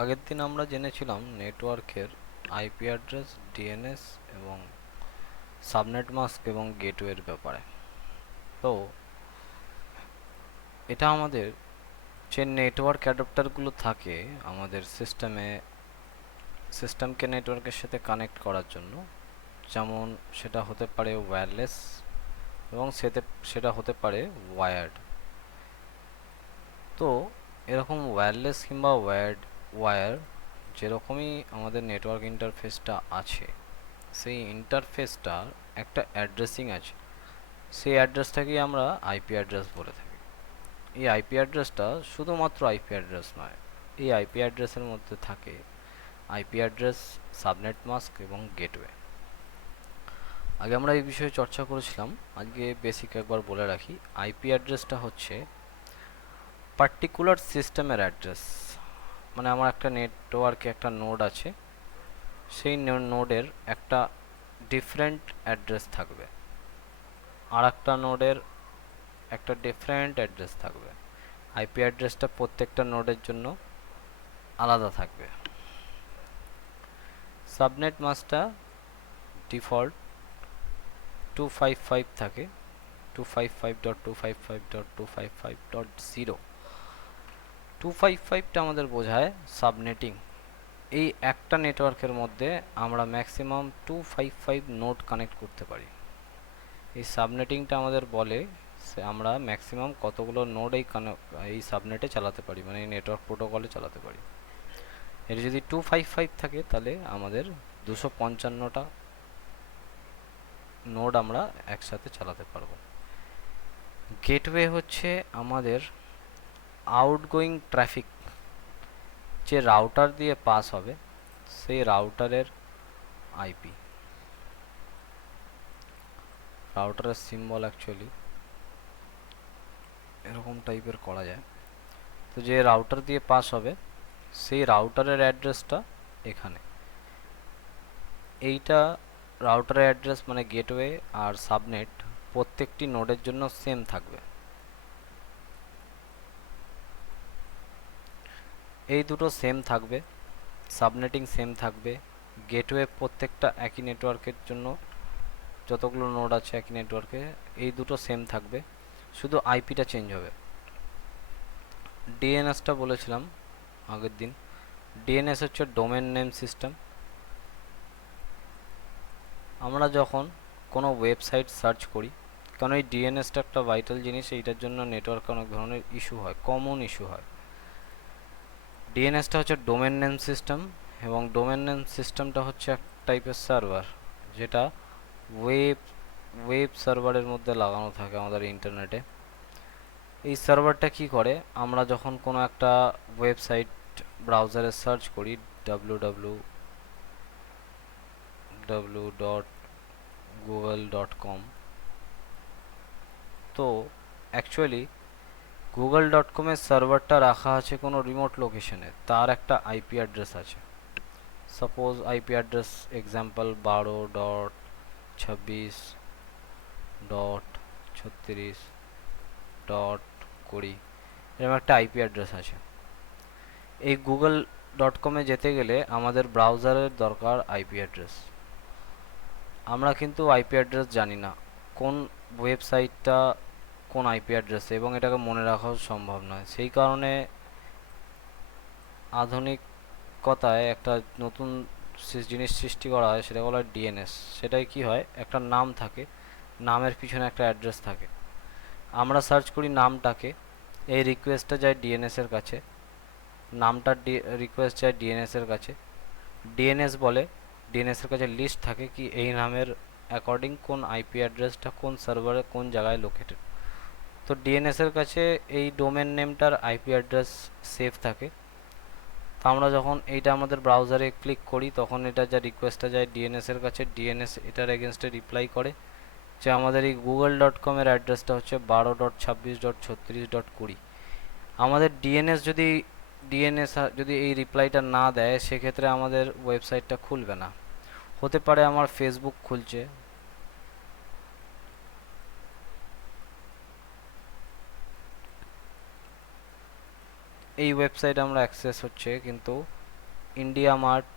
আগের দিন আমরা জেনেছিলাম নেটওয়ার্কের আইপি অ্যাড্রেস, ডিএনএস এবং সাবনেট মাস্ক এবং গেটওয়ের ব্যাপারে। তো এটা আমাদের যে নেটওয়ার্ক অ্যাডাপ্টারগুলো থাকে আমাদের সিস্টেমকে নেটওয়ার্কের সাথে কানেক্ট করার জন্য, যেমন সেটা হতে পারে ওয়্যারলেস এবং সেটা হতে পারে ওয়্যার্ড। তো এরকম ওয়্যারলেস কিংবা ওয়্যার যেরকমই আমাদের নেটওয়ার্ক ইন্টারফেসটা আছে, সেই ইন্টারফেসটার একটা অ্যাড্রেসিং আছে। সেই অ্যাড্রেসটাকেই আমরা আইপি অ্যাড্রেস বলে থাকি। এই আইপি অ্যাড্রেসটা শুধুমাত্র আইপি অ্যাড্রেস নয়, এই আইপি অ্যাড্রেসের মধ্যে থাকে আইপি অ্যাড্রেস, সাবনেট মাস্ক এবং গেটওয়ে। আগে আমরা এই বিষয়ে চর্চা করেছিলাম, আজকে বেসিক একবার বলে রাখি। আইপি অ্যাড্রেসটা হচ্ছে পার্টিকুলার সিস্টেমের অ্যাড্রেস। মানে আমার একটা নেটওয়ার্কে একটা নোড আছে, সেই নোডের একটা ডিফারেন্ট অ্যাড্রেস থাকবে, আর একটা নোডের একটা ডিফারেন্ট অ্যাড্রেস থাকবে। আইপি অ্যাড্রেসটা প্রত্যেকটা নোডের জন্য আলাদা থাকবে। সাবনেট মাস্কটা ডিফল্ট 255 থাকে, 255.255.255.0। 255টা আমাদের বোঝায় সাবনেটিং। এই একটা নেটওয়ার্কের মধ্যে আমরা ম্যাক্সিমাম 255 নোড কানেক্ট করতে পারি। এই সাবনেটিংটা আমাদের বলে আমরা ম্যাক্সিমাম কতগুলো নোড এই সাবনেটে চালাতে পারি, মানে এই নেটওয়ার্ক প্রোটোকলে চালাতে পারি। এর যদি 255 থাকে তাহলে আমাদের 255টা নোড আমরা একসাথে চালাতে পারবো। গেটওয়ে হচ্ছে আমাদের আউটগোয়িং ট্রাফিক, যে রাউটার দিয়ে পাস হবে সেই রাউটারের আইপি। রাউটারের সিম্বল অ্যাকচুয়ালি এরকম টাইপের করা যায়। তো যে রাউটার দিয়ে পাস হবে সেই রাউটারের অ্যাড্রেসটা এখানে। এইটা রাউটারের অ্যাড্রেস মানে গেটওয়ে আর সাবনেট প্রত্যেকটি নোডের জন্য সেম থাকবে। এই দুটো সেম থাকবে, সাবনেটিং সেম থাকবে, গেটওয়ে প্রত্যেকটা একই নেটওয়ার্কের জন্য, যতগুলো নোড আছে একই নেটওয়ার্কে এই দুটো সেম থাকবে, শুধু আইপিটা চেঞ্জ হবে। ডিএনএসটা বলেছিলাম আগের দিন। ডিএনএস হচ্ছে ডোমেন নেম সিস্টেম। আমরা যখন কোনো ওয়েবসাইট সার্চ করি, কারণ এই ডিএনএসটা একটা ভাইটাল জিনিস, এইটার জন্য নেটওয়ার্কে অনেক ধরনের ইস্যু হয়, কমন ইস্যু হয়। ডিএনএসটা হচ্ছে ডোমেন নেম সিস্টেম, এবং ডোমেন নেম সিস্টেমটা হচ্ছে এক টাইপের সার্ভার, যেটা ওয়েব ওয়েব সার্ভারের মধ্যে লাগানো থাকে আমাদের ইন্টারনেটে। এই সার্ভারটা কি করে, আমরা যখন কোনো একটা ওয়েবসাইট ব্রাউজারে সার্চ করি www.google.com, তো অ্যাকচুয়ালি google.com-এর সার্ভারটা রাখা আছে কোনো রিমোট লোকেশনে, তার একটা আইপি অ্যাড্রেস আছে। সাপোজ আইপি অ্যাড্রেস এক্সাম্পল 12.26.36.20 এরকম একটা আইপি অ্যাড্রেস আছে। এই google.com-এ যেতে গেলে আমাদের ব্রাউজারের দরকার আইপি অ্যাড্রেস। আমরা কিন্তু আইপি অ্যাড্রেস জানি না কোন ওয়েবসাইটটা কোন আইপি অ্যাড্রেসে, এবং এটাকে মনে রাখাও সম্ভব নয়। সেই কারণে আধুনিকতায় একটা নতুন জিনিস সৃষ্টি করা হয়, সেটা বলা হয় ডিএনএস। সেটাই কি হয়, একটা নাম থাকে, নামের পিছনে একটা অ্যাড্রেস থাকে। আমরা সার্চ করি নামটাকে, এই রিকোয়েস্টটা যায় ডিএনএস এর কাছে, নামটার রিকোয়েস্ট যায় ডিএনএস এর কাছে। ডিএনএস বলে, ডিএনএস এর কাছে লিস্ট থাকে কি এই নামের অ্যাকর্ডিং কোন আইপি অ্যাড্রেসটা কোন সার্ভারে কোন জায়গায় লোকেটেড। তো ডিএনএস এর কাছে এই ডোমেন নেমটার আইপি অ্যাড্রেস সেভ থাকে। তো আমরা যখন এইটা আমাদের ব্রাউজারে ক্লিক করি তখন এটা যা রিকোয়েস্টটা যায় ডিএনএস এর কাছে, ডিএনএস এটার এগেনস্টে রিপ্লাই করে যে আমাদের এই google.com এর অ্যাড্রেসটা হচ্ছে 12.26.36.20। আমাদের ডিএনএস যদি এই রিপ্লাইটা না দেয় সেক্ষেত্রে আমাদের ওয়েবসাইটটা খুলবে না। হতে পারে আমার ফেসবুক খুলছে, এই ওয়েবসাইট আমরা অ্যাক্সেস হচ্ছে, কিন্তু ইন্ডিয়া মার্ট,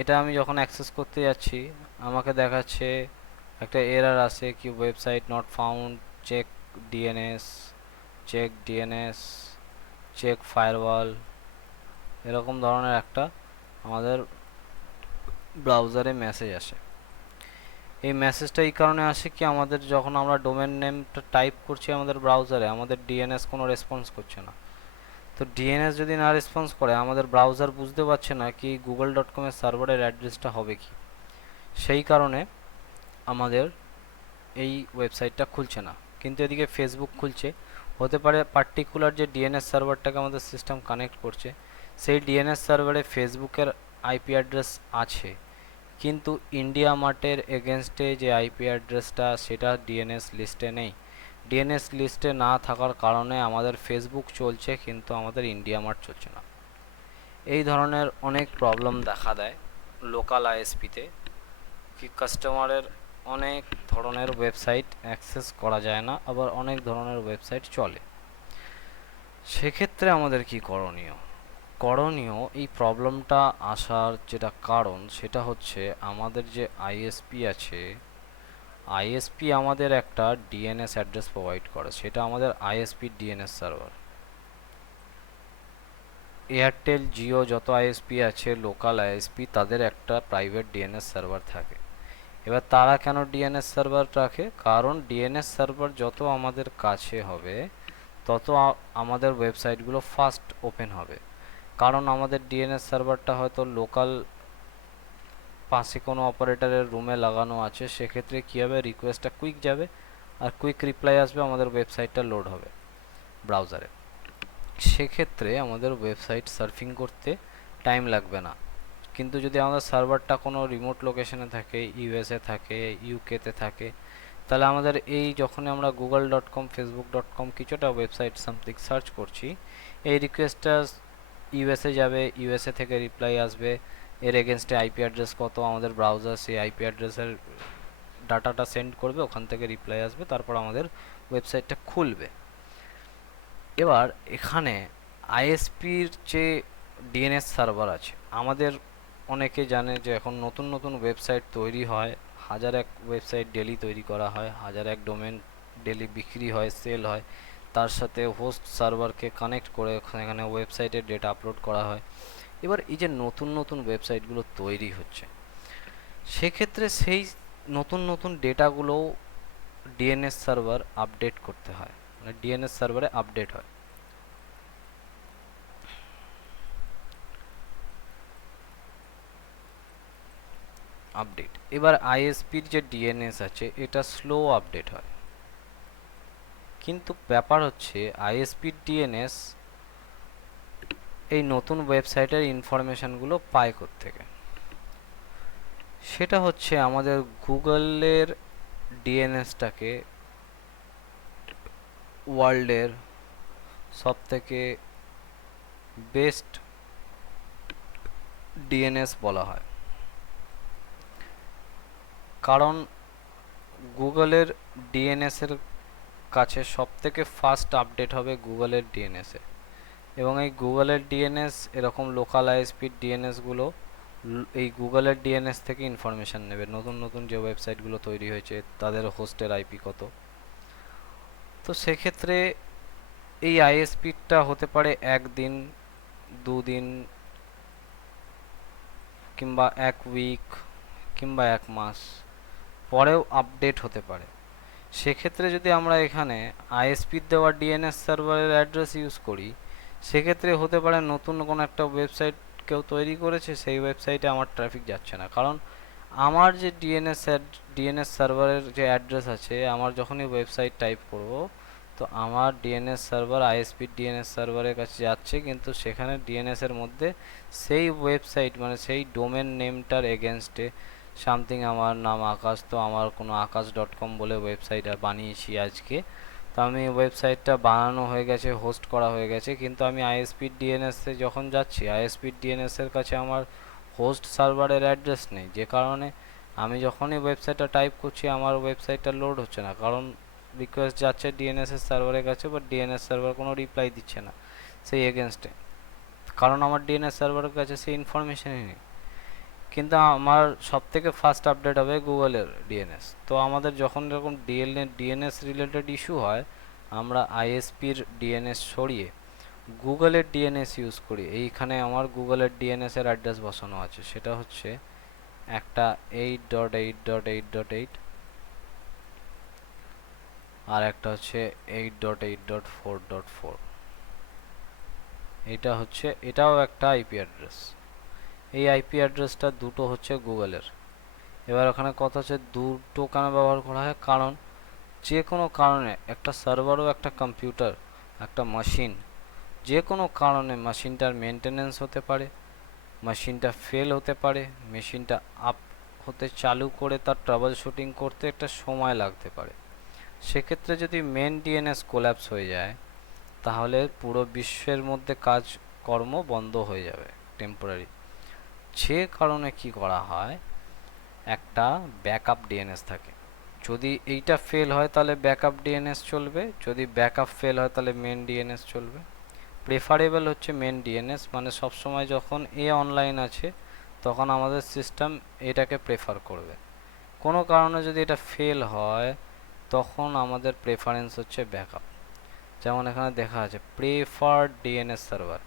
এটা আমি যখন অ্যাক্সেস করতে যাচ্ছি আমাকে দেখাচ্ছে একটা এরর আসে কি website not found, check DNS, check DNS, check firewall, এরকম ধরনের একটা আমাদের ব্রাউজারে মেসেজ আসে। এই মেসেজটা এই কারণে আসে কি আমাদের যখন আমরা ডোমেন নেমটা টাইপ করছি আমাদের ব্রাউজারে আমাদের ডিএনএস কোনো রেসপন্স করছে না। তো ডিএনএস যদি না রেসপন্স করে আমাদের ব্রাউজার বুঝতে পারছে না কি google.com এর সার্ভারের অ্যাড্রেসটা হবে কি, সেই কারণে আমাদের এই ওয়েবসাইটটা খুলছে না। কিন্তু এদিকে ফেসবুক খুলছে, হতে পারে পার্টিকুলার যে ডিএনএস সার্ভারটাকে আমাদের সিস্টেম কানেক্ট করছে সেই ডিএনএস সার্ভারে ফেসবুকের আইপি অ্যাড্রেস আছে, কিন্তু ইন্ডিয়া মার্টের এগেনস্টে যে আইপি অ্যাড্রেসটা সেটা ডিএনএস লিস্টে নেই। ডিএনএস লিস্টে না থাকার কারণে আমাদের ফেসবুক চলছে কিন্তু আমাদের ইন্ডিয়া মার্ট চলছে না। এই ধরনের অনেক প্রবলেম দেখা দেয় লোকাল আইএসপিতে, কি কাস্টমারের অনেক ধরনের ওয়েবসাইট অ্যাক্সেস করা যায় না, আবার অনেক ধরনের ওয়েবসাইট চলে। সেক্ষেত্রে আমাদের কি করণীয়? করণীয় এই প্রবলেমটা আসার যেটা কারণ সেটা হচ্ছে আমাদের যে আইএসপি আছে, আইএসপি আমাদের একটা ডিএনএস অ্যাড্রেস প্রোভাইড করে, সেটা আমাদের ISP DNS server. Airtel Jio যত আইএসপি আছে লোকাল আইএসপি তাদের একটা প্রাইভেট ডিএনএস সার্ভার থাকে। এবার তারা কেন ডিএনএস সার্ভার রাখে? কারণ ডিএনএস সার্ভার যত আমাদের কাছে হবে তত আমাদের ওয়েবসাইটগুলো ফাস্ট ওপেন হবে। কারণ আমাদের ডিএনএস সার্ভারটা হয়তো লোকাল পাশে কোনো অপারেটরের রুমে লাগানো আছে, সেক্ষেত্রে কী হবে, রিকোয়েস্টটা কুইক যাবে আর কুইক রিপ্লাই আসবে, আমাদের ওয়েবসাইটটা লোড হবে ব্রাউজারে। সেক্ষেত্রে আমাদের ওয়েবসাইট সার্ফিং করতে টাইম লাগবে না। কিন্তু যদি আমাদের সার্ভারটা কোনো রিমোট লোকেশনে থাকে, ইউএসএ থাকে, ইউকেতে থাকে, তাহলে আমাদের এই যখন আমরা google.com facebook.com কিছুটা ওয়েবসাইট সামথিং সার্চ করছি, এই রিকোয়েস্টটা ইউএসএ যাবে, ইউএসএ থেকে রিপ্লাই আসবে, এর এগেনস্টে আইপি অ্যাড্রেস কত, আমাদের ব্রাউজার সেই আইপি অ্যাড্রেসের ডাটাটা সেন্ড করবে, ওখান থেকে রিপ্লাই আসবে, তারপর আমাদের ওয়েবসাইটটা খুলবে। এবার এখানে আইএসপির যে ডিএনএস সার্ভার আছে, আমাদের অনেকে জানে যে এখন নতুন নতুন ওয়েবসাইট তৈরি হয়, হাজার এক ওয়েবসাইট ডেলি তৈরি করা হয়, হাজার এক ডোমেন ডেলি বিক্রি হয়, সেল হয়, তার সাথে হোস্ট সার্ভারকে কানেক্ট করে এখানে ওয়েবসাইটের ডেটা আপলোড করা হয়। এবার এই যে নতুন নতুন ওয়েবসাইটগুলো তৈরি হচ্ছে, সেক্ষেত্রে সেই নতুন নতুন ডেটাগুলো ডিএনএস সার্ভার আপডেট করতে হয়, মানে ডিএনএস সার্ভারে আপডেট হয়। আপডেট এবার আইএসপির যে ডিএনএস আছে এটা স্লো আপডেট হয়, কিন্তু ব্যাপার হচ্ছে আইএসপির ডিএনএস এই নতুন ওয়েবসাইটের ইনফরমেশনগুলো পায় কোত্থেকে? সেটা হচ্ছে আমাদের গুগলের ডিএনএসটাকে ওয়ার্ল্ডের সবথেকে বেস্ট ডিএনএস বলা হয়, কারণ গুগলের ডিএনএসের কাছে সবথেকে ফাস্ট আপডেট হবে গুগলের ডিএনএসে, এবং এই গুগলের ডিএনএস এরকম লোকাল আইএসপির ডিএনএসগুলো এই গুগলের ডিএনএস থেকে ইনফরমেশান নেবে, নতুন নতুন যে ওয়েবসাইটগুলো তৈরি হয়েছে তাদের হোস্টের আইপি কত। তো সেক্ষেত্রে এই আইএসপিটা হতে পারে একদিন, দুদিন, কিংবা এক উইক, কিংবা এক মাস পরেও আপডেট হতে পারে। সেক্ষেত্রে যদি আমরা এখানে আইএসপির দেওয়া ডিএনএস সার্ভারের অ্যাড্রেস ইউজ করি, সেক্ষেত্রে হতে পারে নতুন কোনো একটা ওয়েবসাইট কেউ তৈরি করেছে, সেই ওয়েবসাইটে আমার ট্রাফিক যাচ্ছে না, কারণ আমার যে ডিএনএস সার্ভারের যে অ্যাড্রেস আছে, আমার যখনই ওয়েবসাইট টাইপ করব তো আমার ডিএনএস সার্ভার আইএসপির ডিএনএস সার্ভারের কাছে যাচ্ছে, কিন্তু সেখানে ডিএনএসের মধ্যে সেই ওয়েবসাইট মানে সেই ডোমেন নেমটার এগেনস্টে সামথিং, আমার নাম আকাশ, তো আমার কোনো আকাশ.com বলে ওয়েবসাইট বানিয়েছি আজকে, তো আমি ওয়েবসাইটটা বানানো হয়ে গেছে, হোস্ট করা হয়ে গেছে, কিন্তু আমি আইএসপির ডিএনএসে যখন যাচ্ছি আইএসপির ডিএনএসের কাছে আমার হোস্ট সার্ভারের অ্যাড্রেস নেই, যে কারণে আমি যখনই ওয়েবসাইটটা টাইপ করছি আমার ওয়েবসাইটটা লোড হচ্ছে না, কারণ রিকোয়েস্ট যাচ্ছে ডিএনএস এর সার্ভারের কাছে, বাট ডিএনএস সার্ভার কোনো রিপ্লাই দিচ্ছে না সেই এগেনস্টে, কারণ আমার ডিএনএস সার্ভারের কাছে সেই ইনফরমেশনই নেই। কিন্তু আমার সব থেকে ফার্স্ট আপডেট হবে গুগলের ডিএনএস। তো আমাদের যখন এরকম ডিএনএস রিলেটেড ইস্যু হয়, আমরা আইএসপির ডিএনএস সরিয়ে গুগলের ডিএনএস ইউজ করি। এইখানে আমার গুগলের ডিএনএস এর অ্যাড্রেস বসানো আছে, সেটা হচ্ছে একটা 8.8.8.8 আর একটা হচ্ছে 8.8.4.4। এটা হচ্ছে, এটাও একটা আইপি অ্যাড্রেস। এই আইপি অ্যাড্রেসটা দুটো হচ্ছে গুগলের। এবার ওখানে কথা হচ্ছে দুটো কেন ব্যবহার করা হয়, কারণ যে কোনো কারণে একটা সার্ভারও একটা কম্পিউটার, একটা মেশিন, যে কোনো কারণে মেশিনটার মেনটেনেন্স হতে পারে, মেশিনটা ফেল হতে পারে, মেশিনটা আপ হতে চালু করে তার ট্রাবল শুটিং করতে একটা সময় লাগতে পারে। সেক্ষেত্রে যদি মেন ডিএনএস কোল্যাপস হয়ে যায়, তাহলে পুরো বিশ্বের মধ্যে কাজকর্ম বন্ধ হয়ে যাবে টেম্পোরারি। সে কারণে কি করা হয়, একটা ব্যাকআপ ডিএনএস থাকে। যদি এইটা ফেল হয় তাহলে ব্যাকআপ ডিএনএস চলবে, যদি ব্যাকআপ ফেল হয় তাহলে মেন ডিএনএস চলবে। প্রেফারেবল হচ্ছে মেন ডিএনএস, মানে সবসময় যখন এ অনলাইন আছে তখন আমাদের সিস্টেম এটাকে প্রেফার করবে। কোনো কারণে যদি এটা ফেল হয় তখন আমাদের প্রেফারেন্স হচ্ছে ব্যাকআপ। যেমন এখানে দেখা আছে প্রেফার্ড ডিএনএস সার্ভার,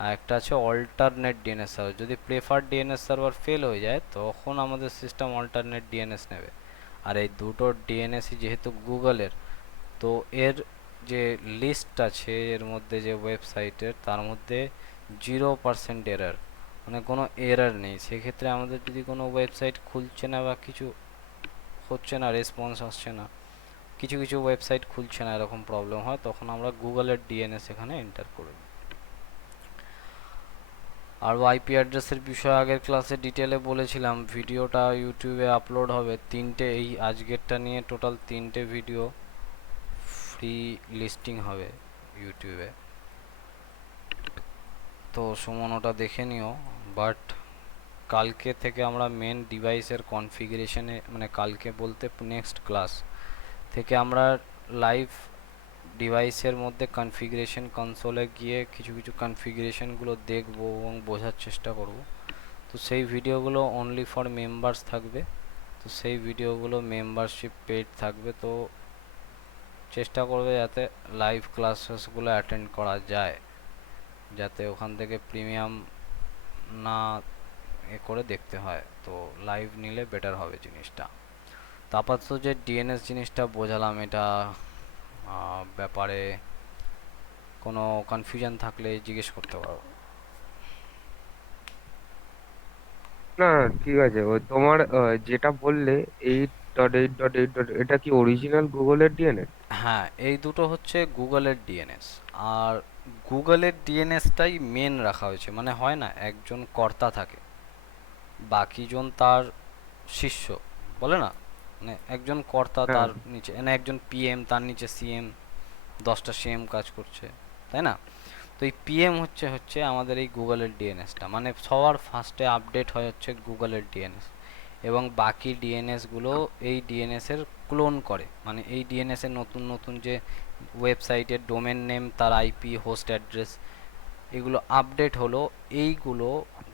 আর একটা আছে অল্টারনেট ডিএনএস সার্ভার। যদি প্রেফার্ড ডিএনএস সার্ভার ফেল হয়ে যায় তখন আমাদের সিস্টেম অল্টারনেট ডিএনএস নেবে। আর এই দুটো ডিএনএসই যেহেতু গুগলের, তো এর যে লিস্ট আছে এর মধ্যে যে ওয়েবসাইটের, তার মধ্যে 0% এরর, মানে কোনো এরর নেই। সেক্ষেত্রে আমাদের যদি কোনো ওয়েবসাইট খুলছে না বা কিছু হচ্ছে না, রেসপন্স আসছে না, কিছু কিছু ওয়েবসাইট খুলছে না, এরকম প্রবলেম হয়, তখন আমরা গুগলের ডিএনএস এখানে এন্টার করব। আর আইপি অ্যাড্রেসের বিষয়ে আগের ক্লাসে ডিটেলে বলেছিলাম, ভিডিওটা ইউটিউবে আপলোড হবে তিনটে, এই আজকেরটা নিয়ে টোটাল তিনটে ভিডিও ফ্রি লিস্টিং হবে ইউটিউবে, তো সুমন ওটা দেখে নিও। বাট কালকে থেকে আমরা মেন ডিভাইসের কনফিগারেশনে, মানে কালকে বলতে নেক্সট ক্লাস থেকে আমরা লাইভ ডিভাইসের মধ্যে কনফিগারেশন কনসোলে গিয়ে কিছু কিছু কনফিগারেশনগুলো দেখব এবং বোঝার চেষ্টা করব। তো সেই ভিডিওগুলো অনলি ফর মেম্বার্স থাকবে, তো সেই ভিডিওগুলো মেম্বারশিপ পেড থাকবে। তো চেষ্টা করবে যাতে লাইভ ক্লাসেসগুলো অ্যাটেন্ড করা যায়, যাতে ওখান থেকে প্রিমিয়াম না এ করে দেখতে হয়। তো লাইভ নিলে বেটার হবে জিনিসটা। তো আপাতত যে ডিএনএস জিনিসটা বোঝালাম, এটা ব্যাপারে কোনো কনফিউশন থাকলে জিজ্ঞেস করতে পারো। না না, ঠিক আছে। ওই তোমার যেটা বললে 8.8.8, এটা কি অরিজিনাল গুগলের ডিএনএ? হ্যাঁ, এই দুটো হচ্ছে গুগলের ডিএনএস। আর গুগলের ডিএনএসটাই মেন রাখা হয়েছে, মানে হয় না একজন কর্তা থাকে, বাকিজন তার শিষ্য, বলে না, মানে একজন কর্তা, হ্যাঁ। তার নিচে মানে একজন পিএম, তার নিচে সিএম, 10টা সিএম কাজ করছে, তাই না? তো এই পিএম হচ্ছে হচ্ছে আমাদের এই গুগলের ডিএনএসটা, মানে সবার ফার্স্টে আপডেট হয় হচ্ছে গুগলের ডিএনএস, এবং বাকি ডিএনএসগুলো এই ডিএনএস এর ক্লোন করে, মানে এই ডিএনএস এর নতুন নতুন যে ওয়েবসাইটের ডোমেন নেম, তার আইপি, হোস্ট অ্যাড্রেস, এগুলো আপডেট হলো, এইগুলো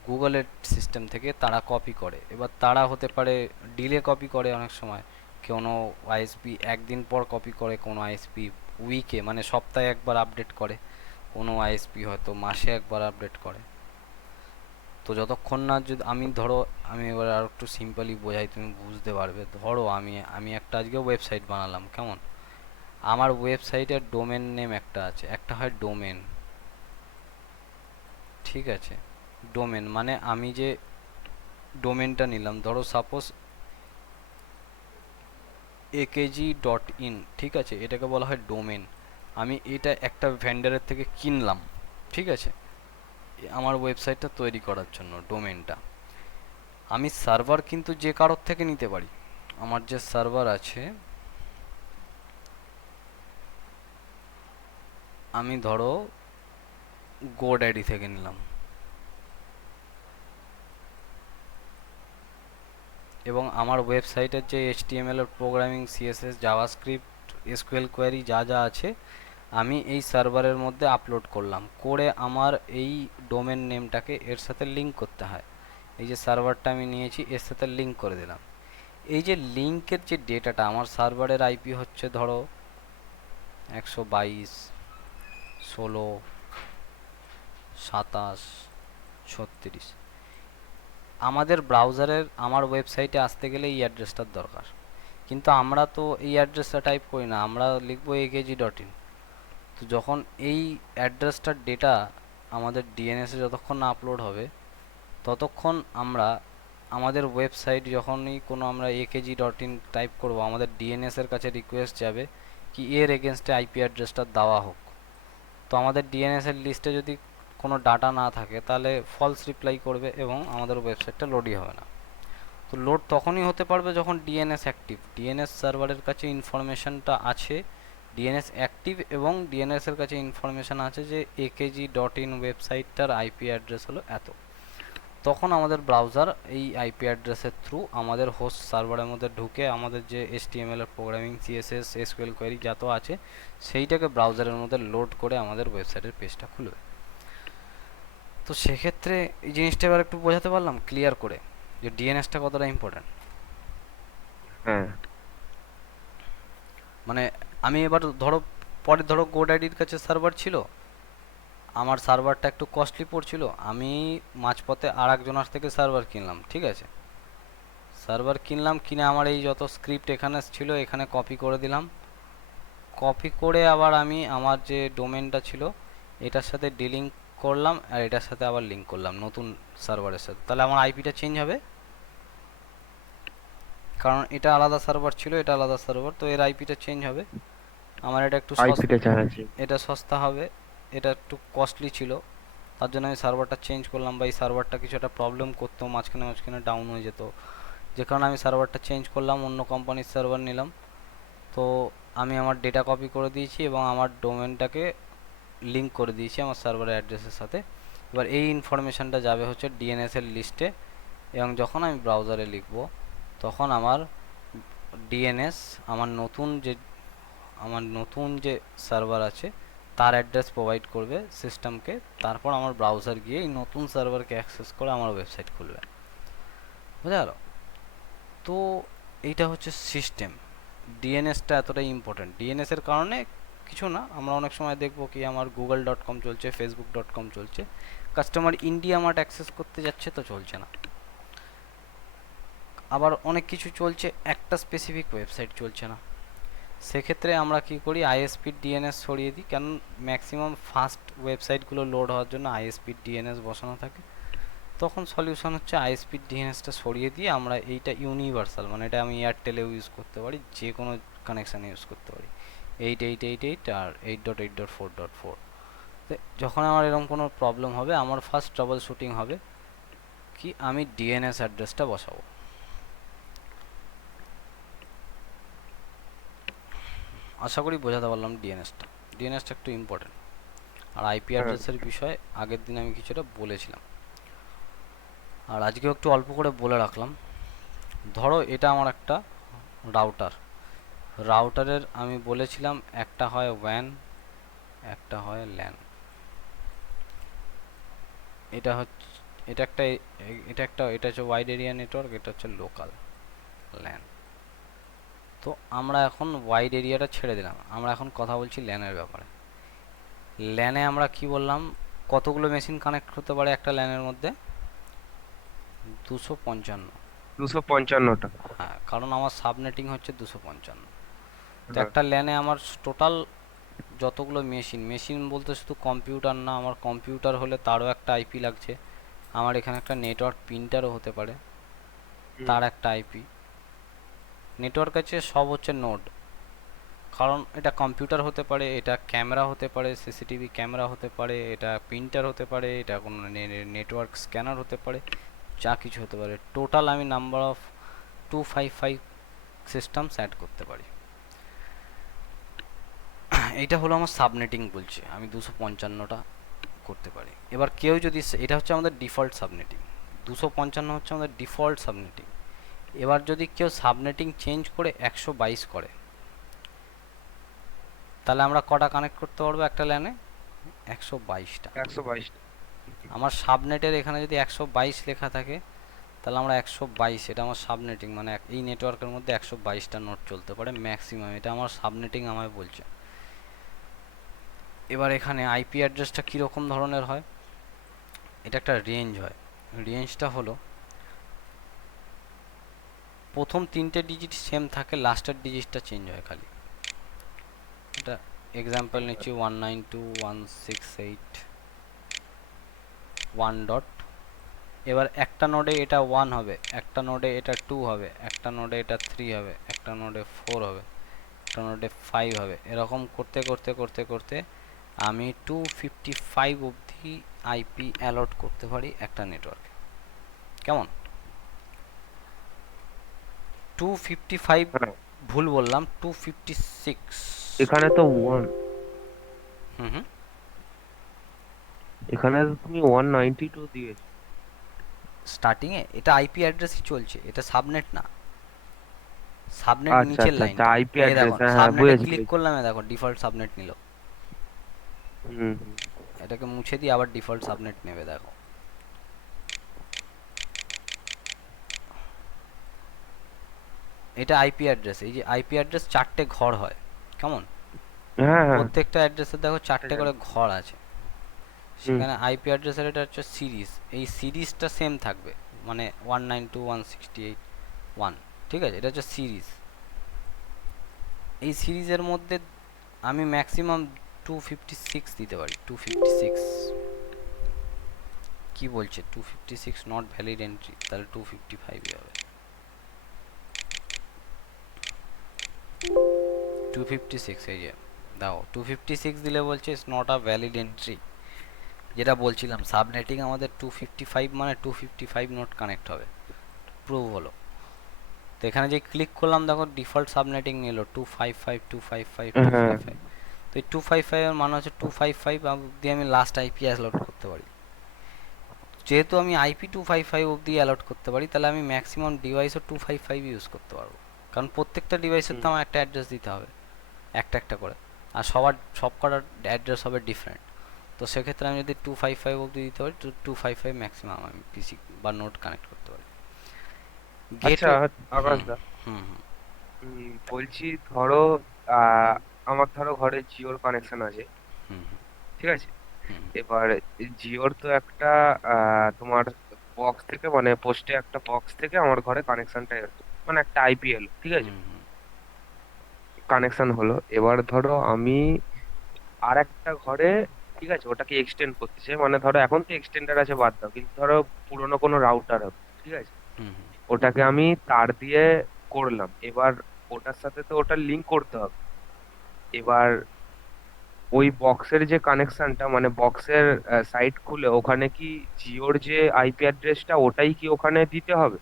গুগলের সিস্টেম থেকে তারা কপি করে। এবার তারা হতে পারে ডিলে কপি করে, অনেক সময় কোনো আইএসপি একদিন পর কপি করে, কোনো আইএসপি উইকে মানে সপ্তাহে একবার আপডেট করে, কোনো আইএসপি হয়তো মাসে একবার আপডেট করে। তো যতক্ষণ না, যদি আমি ধরো, আমি এবার আর একটু সিম্পলি বোঝাই, তুমি বুঝতে পারবে। ধরো আমি আমি একটা আজকে ওয়েবসাইট বানালাম, কেমন? আমার ওয়েবসাইটের ডোমেন নেম একটা আছে, একটা হয় ডোমেন, ঠিক আছে? ডোমেন মানে আমি যে ডোমেনটা নিলাম, ধরো সাপোজ akg.in, ঠিক আছে, এটাকে বলা হয় ডোমেন। আমি এটা একটা ভেন্ডারের থেকে কিনলাম, ঠিক আছে, আমার ওয়েবসাইটটা তৈরি করার জন্য ডোমেনটা। আমি সার্ভার কিন্তু যে কারোর থেকে নিতে পারি। আমার যে সার্ভার আছে, আমি ধরো গোড্যাডি থেকে নিলাম, এবং আমার ওয়েবসাইটের যে এইচটিএমএল এর programming, CSS, JavaScript SQL query যা যা আছে আমি এই সার্ভারের মধ্যে আপলোড করলাম, করে আমার এই ডোমেন নেমটাকে এর সাথে লিঙ্ক করতে হয়। এই যে সার্ভারটা আমি নিয়েছি এর সাথে লিঙ্ক করে দিলাম। এই যে লিঙ্কের যে ডেটাটা, আমার সার্ভারের আইপি হচ্ছে ধরো 122.16.27.36। আমাদের ব্রাউজারের আমার ওয়েবসাইটে আসতে গেলে এই অ্যাড্রেসটার দরকার, কিন্তু আমরা তো এই অ্যাড্রেসটা টাইপ করি না, আমরা লিখবো akg.in। তো যখন এই অ্যাড্রেসটার ডেটা আমাদের ডিএনএসে যতক্ষণ না আপলোড হবে ততক্ষণ আমরা আমাদের ওয়েবসাইট যখনই কোনো আমরা akg.in টাইপ করব, আমাদের ডিএনএস এর কাছে রিকোয়েস্ট যাবে কি এর এগেনস্টে আইপি অ্যাড্রেসটা দেওয়া হোক। তো আমাদের ডিএনএস এর লিস্টে যদি কোনো ডাটা না থাকে তাহলে ফলস রিপ্লাই করবে এবং আমাদের ওয়েবসাইটটা লোডই হবে না। তো লোড তখনই হতে পারবে যখন ডিএনএস অ্যাক্টিভ, ডিএনএস সার্ভারের কাছে ইনফরমেশনটা আছে, ডিএনএস অ্যাক্টিভ এবং ডিএনএস এর কাছে ইনফরমেশন আছে যে akg.in ওয়েবসাইটটার আইপি অ্যাড্রেস হলো এত। তখন আমাদের ব্রাউজার এই আইপি অ্যাড্রেসের থ্রু আমাদের হোস্ট সার্ভারের মধ্যে ঢুকে আমাদের যে এইচটিএমএল এর প্রোগ্রামিং, সিএসএস, এসকিউএল কোয়েরি যত আছে সেইটাকে ব্রাউজারের মধ্যে লোড করে আমাদের ওয়েবসাইটের পেজটা খুলবে। তো সেক্ষেত্রে এই জিনিসটা এবার একটু বোঝাতে পারলাম ক্লিয়ার করে যে ডিএনএসটা কতটা ইম্পর্ট্যান্ট। হ্যাঁ। মানে আমি এবার ধরো পরে ধরো গোডাইডির কাছে সার্ভার ছিল, আমার সার্ভারটা একটু কস্টলি পড়ছিল, আমি মাঝপথে আর একজনের থেকে সার্ভার কিনলাম, ঠিক আছে, সার্ভার কিনলাম, কিনে আমার এই যত স্ক্রিপ্ট এখানে ছিল এখানে কপি করে দিলাম, কপি করে আবার আমি আমার যে ডোমেনটা ছিল এটার সাথে ডিলিঙ্ক করলাম আর এটার সাথে আবার লিঙ্ক করলাম নতুন সার্ভারের সাথে, তাহলে আমার আইপিটা চেঞ্জ হবে, কারণ এটা আলাদা সার্ভার ছিল এটা আলাদা সার্ভার, তো এর আইপিটা চেঞ্জ হবে। আমার এটা একটু আইপিটা জানাচ্ছি। এটা সস্তা হবে, এটা একটু কস্টলি ছিল, তার জন্য আমি সার্ভারটা চেঞ্জ করলাম, বা এই সার্ভারটা কিছু একটা প্রবলেম করতো, মাঝখানে মাঝখানে ডাউন হয়ে যেত, যে কারণে আমি সার্ভারটা চেঞ্জ করলাম, অন্য কোম্পানির সার্ভার নিলাম। তো আমি আমার ডেটা কপি করে দিয়েছি এবং আমার ডোমেনটাকে লিঙ্ক করে দিয়েছি আমার সার্ভারের অ্যাড্রেসের সাথে। এবার এই ইনফরমেশানটা যাবে হচ্ছে ডিএনএস এর লিস্টে, এবং যখন আমি ব্রাউজারে লিখব তখন আমার ডিএনএস আমার নতুন যে সার্ভার আছে তার অ্যাড্রেস প্রোভাইড করবে সিস্টেমকে, তারপর আমার ব্রাউজার গিয়ে এই নতুন সার্ভারকে অ্যাক্সেস করে আমার ওয়েবসাইট খুলবে। বুঝা গেল? তো এইটা হচ্ছে সিস্টেম। ডিএনএসটা এতটাই ইম্পর্টেন্ট, ডিএনএস এর কারণে কিছু না, আমরা অনেক সময় দেখবো কি আমার google.com চলছে, facebook.com চলছে, কাস্টমার ইন্ডিয়া মার্ট অ্যাক্সেস করতে যাচ্ছে তো চলছে না, আবার অনেক কিছু চলছে একটা স্পেসিফিক ওয়েবসাইট চলছে না। সেক্ষেত্রে আমরা কি করি, আইএসপির ডিএনএস সরিয়ে দিই, কারণ ম্যাক্সিমাম ফাস্ট ওয়েবসাইটগুলো লোড হওয়ার জন্য আইএসপির ডিএনএস বসানো থাকে। তখন সলিউশন হচ্ছে আইএসপির ডিএনএসটা সরিয়ে দিয়ে আমরা এইটা ইউনিভার্সাল, মানে এটা আমি এয়ারটেলেও ইউজ করতে পারি, যে কোনো কানেকশানে ইউজ করতে পারি, 8888 আর 8.8.4.4। যখন আমার এরকম কোনো প্রবলেম হবে আমার ফার্স্ট ট্রাবল শুটিং হবে কি আমি ডিএনএস অ্যাড্রেসটা বসাবো। আশা করি বোঝাতে পারলাম ডিএনএসটা একটু ইম্পর্টেন্ট। আর আইপি হ্যাঁ। অ্যাড্রেসের বিষয়ে আগের দিন আমি কিছুটা বলেছিলাম, আর আজকেও একটু অল্প করে বলে রাখলাম। ধরো এটা আমার একটা রাউটার, রাউটারের আমি বলেছিলাম একটা হয় ওয়্যান, একটা হয় ল্যান। এটা হচ্ছে এটা একটা এটা হচ্ছে ওয়াইড এরিয়া নেটওয়ার্ক, এটা হচ্ছে লোকাল ল্যান। তো আমরা এখন ওয়াইড এরিয়াটা ছেড়ে দিলাম, আমরা এখন কথা বলছি ল্যানের ব্যাপারে। ল্যানে আমরা কি বললাম, কতগুলো মেশিন কানেক্ট হতে পারে একটা ল্যানের মধ্যে? 255। 255টা। হ্যাঁ, কারণ আমার সাবনেটিং হচ্ছে 255। তো হ্যাঁ। একটা ল্যানে আমার টোটাল যতগুলো মেশিন বলতে শুধু কম্পিউটার না, আমার কম্পিউটার হলে তারও একটা আইপি লাগছে, আমার এখানে একটা নেটওয়ার্ক প্রিন্টারও হতে পারে, হুম। তার একটা আইপি। নেটওয়ার্ক আছে সব হচ্ছে নোড, কারণ এটা কম্পিউটার হতে পারে, এটা ক্যামেরা হতে পারে, সিসিটিভি ক্যামেরা হতে পারে, এটা প্রিন্টার হতে পারে, এটা কোনো নেটওয়ার্ক স্ক্যানার হতে পারে, যা কিছু হতে পারে। টোটাল আমি নাম্বার অফ 255 সিস্টেমস অ্যাড করতে পারি। এইটা হলো আমার সাবনেটিং, বলছে আমি 255টা করতে পারি। এবার কেউ যদি এটা হচ্ছে আমাদের ডিফল্ট সাবনেটিং, 255 হচ্ছে আমাদের ডিফল্ট সাবনেটিং। এবার যদি কেউ সাবনেটিং চেঞ্জ করে 122 করে, তাহলে আমরা কটা কানেক্ট করতে পারবো একটা ল্যানে? 122টা। 122টা। আমার সাবনেটের এখানে যদি 122 লেখা থাকে, তাহলে আমরা 122, এটা আমার সাবনেটিং, মানে এই নেটওয়ার্কের মধ্যে 122টা নোড চলতে পারে ম্যাক্সিমাম, এটা আমার সাবনেটিং আমায় বলছে। এবার এখানে আইপি অ্যাড্রেসটা কীরকম ধরনের হয়? এটা একটা রেঞ্জ হয়। রেঞ্জটা হলো প্রথম 3টে ডিজিট সেম থাকে, লাস্টের ডিজিটটা চেঞ্জ হয় খালি। এটা এক্সাম্পল নিচ্ছি 192.168.1 এবার একটা নোডে এটা 1 হবে, একটা নোডে এটা 2 হবে, একটা নোডে এটা 3 হবে, একটা নোডে 4 হবে, একটা নোডে 5 হবে, এরকম করতে করতে করতে করতে আমি 255 অবধি আইপি অ্যালট করতে পারি একটা নেটওয়ার্কে। কেমন? 255, হ্যাঁ, ভুল বললাম, 256। এখানে তো ওয়ান, হুম হুম। এখানে তো তুমি 192 দিয়েছো। স্টার্টিংয়ে এটা আইপি অ্যাড্রেসই চলছে, এটা সাবনেট না, সাবনেট আচ্ছা নিচের আচ্ছা আচ্ছা, লাইনটা। আইপি এই অ্যাড্রেস, দেখো হ্যাঁ হ্যাঁ, সাবনেটে বুঝেছি ক্লিক বুঝেছি। করলাম, দেখো ডিফল্ট সাবনেট নিল। হুম হুম। এটাকে মুছে দিয়ে আবার ডিফল্ট সাবনেট নেবে, দেখো। এটা আইপি অ্যাড্রেস, এই যে আইপি অ্যাড্রেস 4টে ঘর হয়, কেমন? হ্যাঁ হ্যাঁ, প্রত্যেকটা অ্যাড্রেসে দেখো এটা 4টে করে জানি। ঘর আছে। হুম। সেখানে আইপি অ্যাড্রেসের এটা হচ্ছে সিরিজ, এই সিরিজটা সেম থাকবে, মানে 192.168.1, ঠিক আছে, এটা হচ্ছে সিরিজ। এই সিরিজের মধ্যে আমি ম্যাক্সিমাম 256 দিতে পারি। 256 কি বলছে? 256 নট ভ্যালিড এন্ট্রি, তাহলে 255 হবে। 256, এই যে দাও 256 দিলে বলছে it's not a valid entry. যেটা বলছিলাম সাবনেটিং আমাদের 255 মানে 255 নোট কানেক্ট হবে। প্রুভ হলো। তো এখানে যে ক্লিক করলাম দেখো ডিফল্ট সাবনেটিং নিল 255 255 হ্যাঁ 255। তো এই 255 এর মানে হচ্ছে 255 অবধি আমি লাস্ট আইপি অ্যালট করতে পারি। যেহেতু আমি আইপি 255 অবধি অ্যালট করতে পারি, তাহলে আমি ম্যাক্সিমাম ডিভাইসও 255 ইউজ করতে পারবো। কারণ প্রত্যেকটা ডিভাইসের তো হুম। আমার একটা অ্যাড্রেস দিতে হবে, একটা একটা করে। আর সবার সব কটার অ্যাড্রেস হবে ডিফারেন্ট। তো সেক্ষেত্রে আমি যদি 255 অবধি দিতে পারি, 255 ম্যাক্সিমাম আমি পিসি বা নোট কানেক্ট করতে পারি। আচ্ছা গেটওয়ে। আকাশ হুম দা, হুম হুম বলছি ধরো, আহ আমার ধরো ঘরে জিওর কানেকশন আছে, হুম ঠিক আছে? হুম এবার জিওর তো একটা তোমার বক্স থেকে, মানে পোস্টে একটা বক্স থেকে আমার ঘরে কানেকশনটা এলো, মানে একটা আইপিএল, ঠিক আছে, হুম হুম কানেকশন হলো। এবার ধরো আমি আর একটা ঘরে, ঠিক আছে, ওটাকে এক্সটেন্ড করতে চাই, মানে ধরো এখন তো এক্সটেন্ডার আছে বাদ দাও, কিন্তু ধরো পুরোনো কোনো রাউটার হবে, ঠিক আছে, হুম হুম। ওটাকে আমি তার দিয়ে করলাম। এবার ওটার সাথে তো ওটা লিঙ্ক করতে হবে। এবার ওই বক্সের যে কানেকশনটা, মানে বক্সের সাইট খুলে ওখানে কি জিওর যে আইপি অ্যাড্রেসটা ওটাই কি ওখানে দিতে হবে,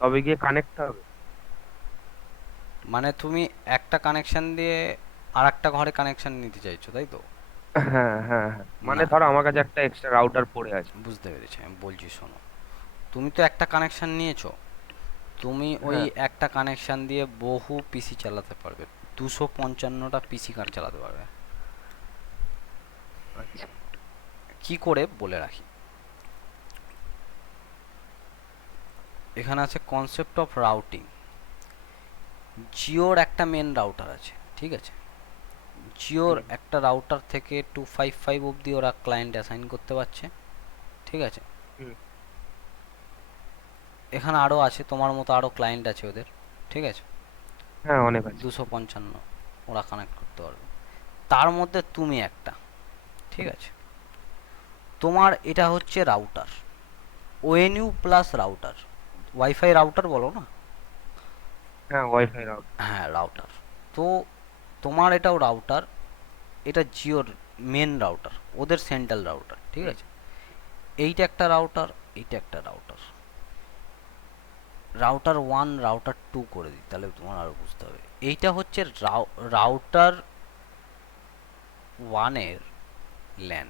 তবে গিয়ে কানেক্ট হবে? মানে তুমি একটা কানেকশন দিয়ে আর একটা ঘরে কানেকশন নিতে চাইছো, তাই তো? হ্যাঁ হ্যাঁ হ্যাঁ, মানে না, ধরো আমার কাছে একটা এক্সট্রা রাউটার পড়ে আছে। বুঝতে পেরেছি, আমি বলছি শোনো। তুমি তো একটা কানেকশন নিয়েছো, তুমি ওই হ্যাঁ। একটা কানেকশন দিয়ে বহু পিসি চালাতে পারবে, 255টা পিসি কার্ড চালাতে পারবে। আচ্ছা কি করে বলে রাখি, এখানে আছে কনসেপ্ট অফ রাউটিং। জিওর একটা মেন রাউটার আছে, ঠিক আছে, জিওর হুম একটা রাউটার থেকে 255 অবধি ওরা ক্লায়েন্ট অ্যাসাইন করতে পারছে, ঠিক আছে। হুম। এখানে আরও আছে, তোমার মতো আরও ক্লায়েন্ট আছে ওদের, ঠিক আছে। হ্যাঁ, অনেক আছে। 255 ওরা কানেক্ট করতে পারবে, তার মধ্যে তুমি একটা, ঠিক আছে। তোমার এটা হচ্ছে router, ONU plus router, wifi router বলো না? হ্যাঁ, ওয়াইফাই রাউটার। হ্যাঁ রাউটার। তো তোমার এটাও রাউটার, এটা জিওর মেন রাউটার, ওদের সেন্ট্রাল রাউটার, ঠিক হুম। আছে। এইটা একটা রাউটার, এইটা একটা router. Router one router two করে দিই, তাহলে তোমার আরও বুঝতে হবে। এইটা হচ্ছে রাউটার ওয়ানের ল্যান,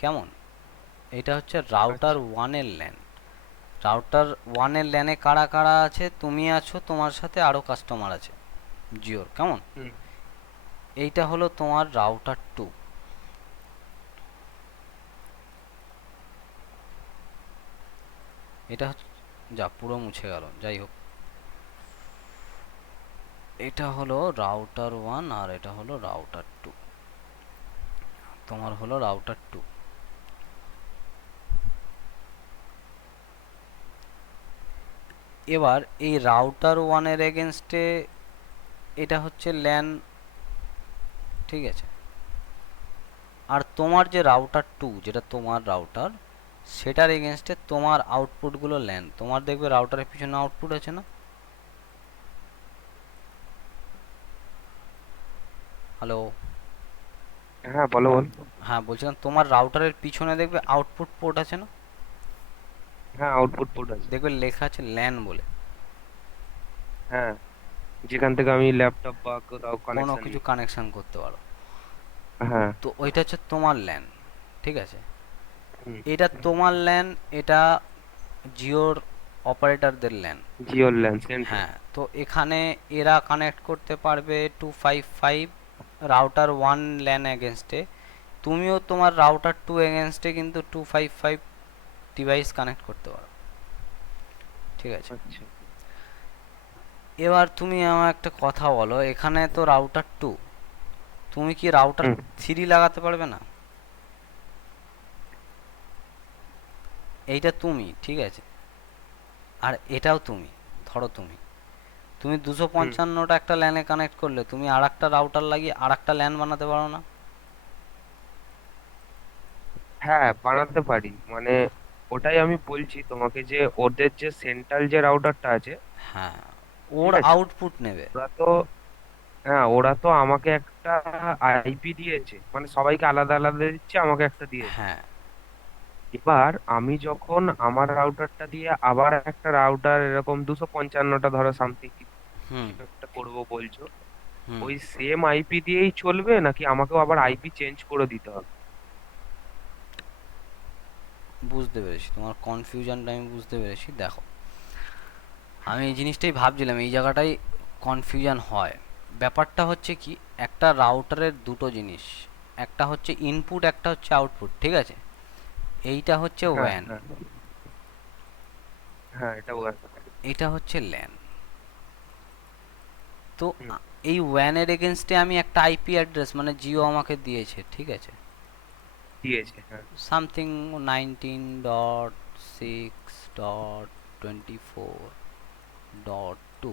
কেমন? এটা হচ্ছে রাউটার আচ্ছা। ওয়ানের ল্যান। রাউটার ওয়ানের ল্যানে কারা কারা আছে, তুমি আছো, তোমার সাথে আরো কাস্টমার আছে জিওর, কেমন? হুম। এইটা হলো তোমার রাউটার টু। এটা যা পুরো মুছে গেল, যাই হোক, এটা হলো রাউটার ওয়ান আর এটা হলো রাউটার টু। তোমার হলো রাউটার টু। এবার এই রাউটার ওয়ানের এগেনস্টে এটা হচ্ছে ল্যান, ঠিক আছে? আর তোমার যে রাউটার টু, যেটা তোমার রাউটার, সেটার এগেনস্টে তোমার আউটপুটগুলো ল্যান। তোমার দেখবে রাউটারের পিছনে আউটপুট আছে না? হ্যালো? হ্যাঁ, বলো বল। হ্যাঁ, বলছিলাম তোমার রাউটারের পিছনে দেখবে আউটপুট পোর্ট আছে না? হ্যাঁ, আউটপুট পোর্ট আছে। দেখবে লেখা আছে ল্যান বলে। হ্যাঁ, যেখান থেকে আমি ল্যাপটপ বা কোথাও কোনো কানেকশন। কিছু কানেকশন করতে পারো। হ্যাঁ। তো ওইটা হচ্ছে তোমার ল্যান, ঠিক আছে? হুম। এটা তোমার ল্যান, এটা জিওর অপারেটরদের ল্যান। জিওর ল্যান সেন্ট্রাল। হ্যাঁ, তো এখানে এরা কানেক্ট করতে পারবে 255 রাউটার ওয়ান ল্যান এগেনস্টে। তুমিও তোমার রাউটার টু এগেনস্টে কিন্তু 255 ডিভাইস কানেক্ট করতে পারো, ঠিক আছে? আচ্ছা। এবার তুমি আমার একটা কথা বলো, এখানে তো রাউটার টু, তুমি কি রাউটার হুম। থ্রি লাগাতে পারবে না? এইটা তুমি, ঠিক আছে? আর এটাও তুমি। ধরো তুমি তুমি দুশো হুম। পঞ্চান্নটা একটা ল্যানে কানেক্ট করলে, তুমি আর একটা রাউটার লাগিয়ে আর একটা ল্যান বানাতে পারো না? হ্যাঁ, বানাতে পারি, মানে ওটাই আমি বলছি তোমাকে যে ওদের যে সেন্ট্রাল যে রাউটারটা আছে, হ্যাঁ, ওর ঠিক আছে, আউটপুট নেবে। ওরা তো, হ্যাঁ, ওরা তো আমাকে একটা আইপি দিয়েছে, মানে সবাইকে আলাদা আলাদা দিচ্ছে, আমাকে একটা দিয়েছে। হ্যাঁ। এবার আমি যখন আমার রাউটারটা দিয়ে আবার একটা রাউটার এরকম 255টা ধরো সামথিং হুম। কিছু একটা করবো বলছো, হুম। ওই সেম আইপি দিয়েই চলবে নাকি আমাকেও আবার আইপি চেঞ্জ করে দিতে হবে? বুঝতে পেরেছি, তোমার কনফিউশনটা আমি বুঝতে পেরেছি। দেখো, আমি এই জিনিসটাই ভাবছিলাম, এই জায়গাটাই কনফিউশন হয়। ব্যাপারটা হচ্ছে কি, একটা রাউটারের দুটো জিনিস, একটা হচ্ছে ইনপুট, একটা হচ্ছে আউটপুট, ঠিক আছে? এইটা হচ্ছে হ্যাঁ, ওয়্যান, হ্যাঁ। হ্যাঁ, এটা এটা হচ্ছে ল্যান। তো হুম। এই ওয়্যানের এগেনস্টে আমি একটা আইপি অ্যাড্রেস, মানে জিও আমাকে দিয়েছে, ঠিক আছে? দিয়েছে, হ্যাঁ। সামথিং 19.6.24.2।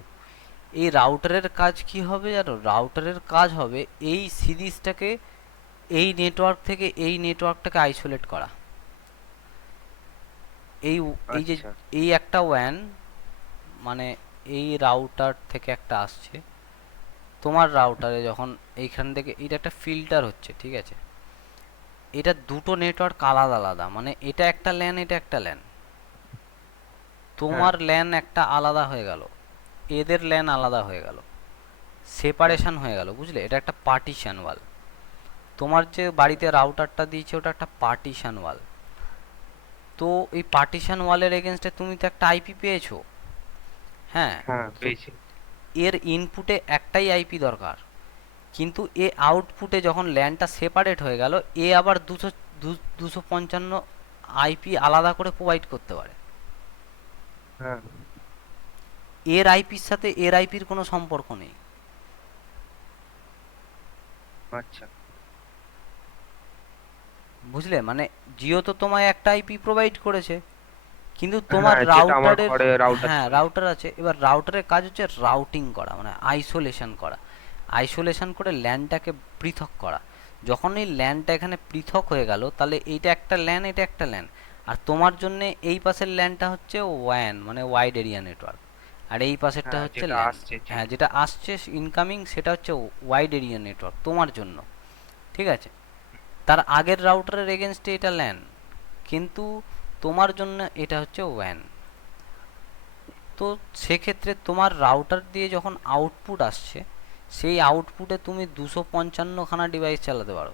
এই রাউটারের কাজ কি হবে জানো? রাউটারের কাজ হবে এই সিরিজটাকে, এই নেটওয়ার্ক থেকে এই নেটওয়ার্কটাকে আইসোলেট করা। এই এই যে আচ্ছা। এই একটা ওয়্যান, মানে এই রাউটার থেকে একটা আসছে তোমার রাউটারে, যখন এইখান থেকে এটা একটা ফিল্টার হচ্ছে, ঠিক আছে? এটা দুটো নেটওয়ার্ক আলাদা আলাদা, মানে এটা একটা ল্যান, এটা একটা ল্যান। হ্যাঁ, তোমার ল্যান একটা আলাদা হয়ে গেল, এদের ল্যান আলাদা হয়ে গেল, হ্যাঁ। সেপারেশন হয়ে গেল, বুঝলে? এটা একটা পার্টিশন ওয়াল। তোমার যে বাড়িতে রাউটারটা দিয়েছে ওটা একটা পার্টিশন ওয়াল। তো এই পার্টিশন ওয়ালের এগেনস্টে তুমি তো একটা আইপি পেয়েছো। হ্যাঁ। হ্যাঁ, তো পেয়েছি। এর ইনপুটে একটাই আইপি দরকার, কিন্তু এ আউটপুটে যখন ল্যানটা সেপারেট হয়ে গেল, এ আবার 255 আইপি আলাদা করে প্রোভাইড করতে পারে। হ্যাঁ। এর আইপির সাথে এর আইপির কোনো সম্পর্ক নেই, আচ্ছা। বুঝলে? মানে জিও তো তোমায় একটা আইপি প্রোভাইড করেছে, কিন্তু তোমার হ্যাঁ, যেটা আমার রাউটারের, ঘরে রাউটার হ্যাঁ চলছে। রাউটার আছে, এবার রাউটারের কাজ হচ্ছে রাউটিং করা, মানে আইসোলেশন করা। আইসোলেশন করে ল্যানটাকে পৃথক করা। যখন এই ল্যানটা এখানে পৃথক হয়ে গেল, তাহলে এইটা একটা ল্যান, এটা একটা ল্যান। আর তোমার জন্য এই পাশের ল্যানটা হচ্ছে ওয়ান, মানে ওয়াইড এরিয়া নেটওয়ার্ক। আর এই পাশেরটা হ্যাঁ, হচ্ছে যেটা ল্যান। আসছে হ্যাঁ, যেটা। যেটা আসছে ইনকামিং সেটা হচ্ছে ওয়াইড এরিয়া নেটওয়ার্ক তোমার জন্য, ঠিক আছে? তার আগের রাউটারের এগেনস্টে এটা ল্যান, কিন্তু তোমার জন্য এটা হচ্ছে ওয়ান। তো সেক্ষেত্রে তোমার রাউটার দিয়ে যখন আউটপুট আসছে, সেই আউটপুটে তুমি 255খানা ডিভাইস চালাতে পারো।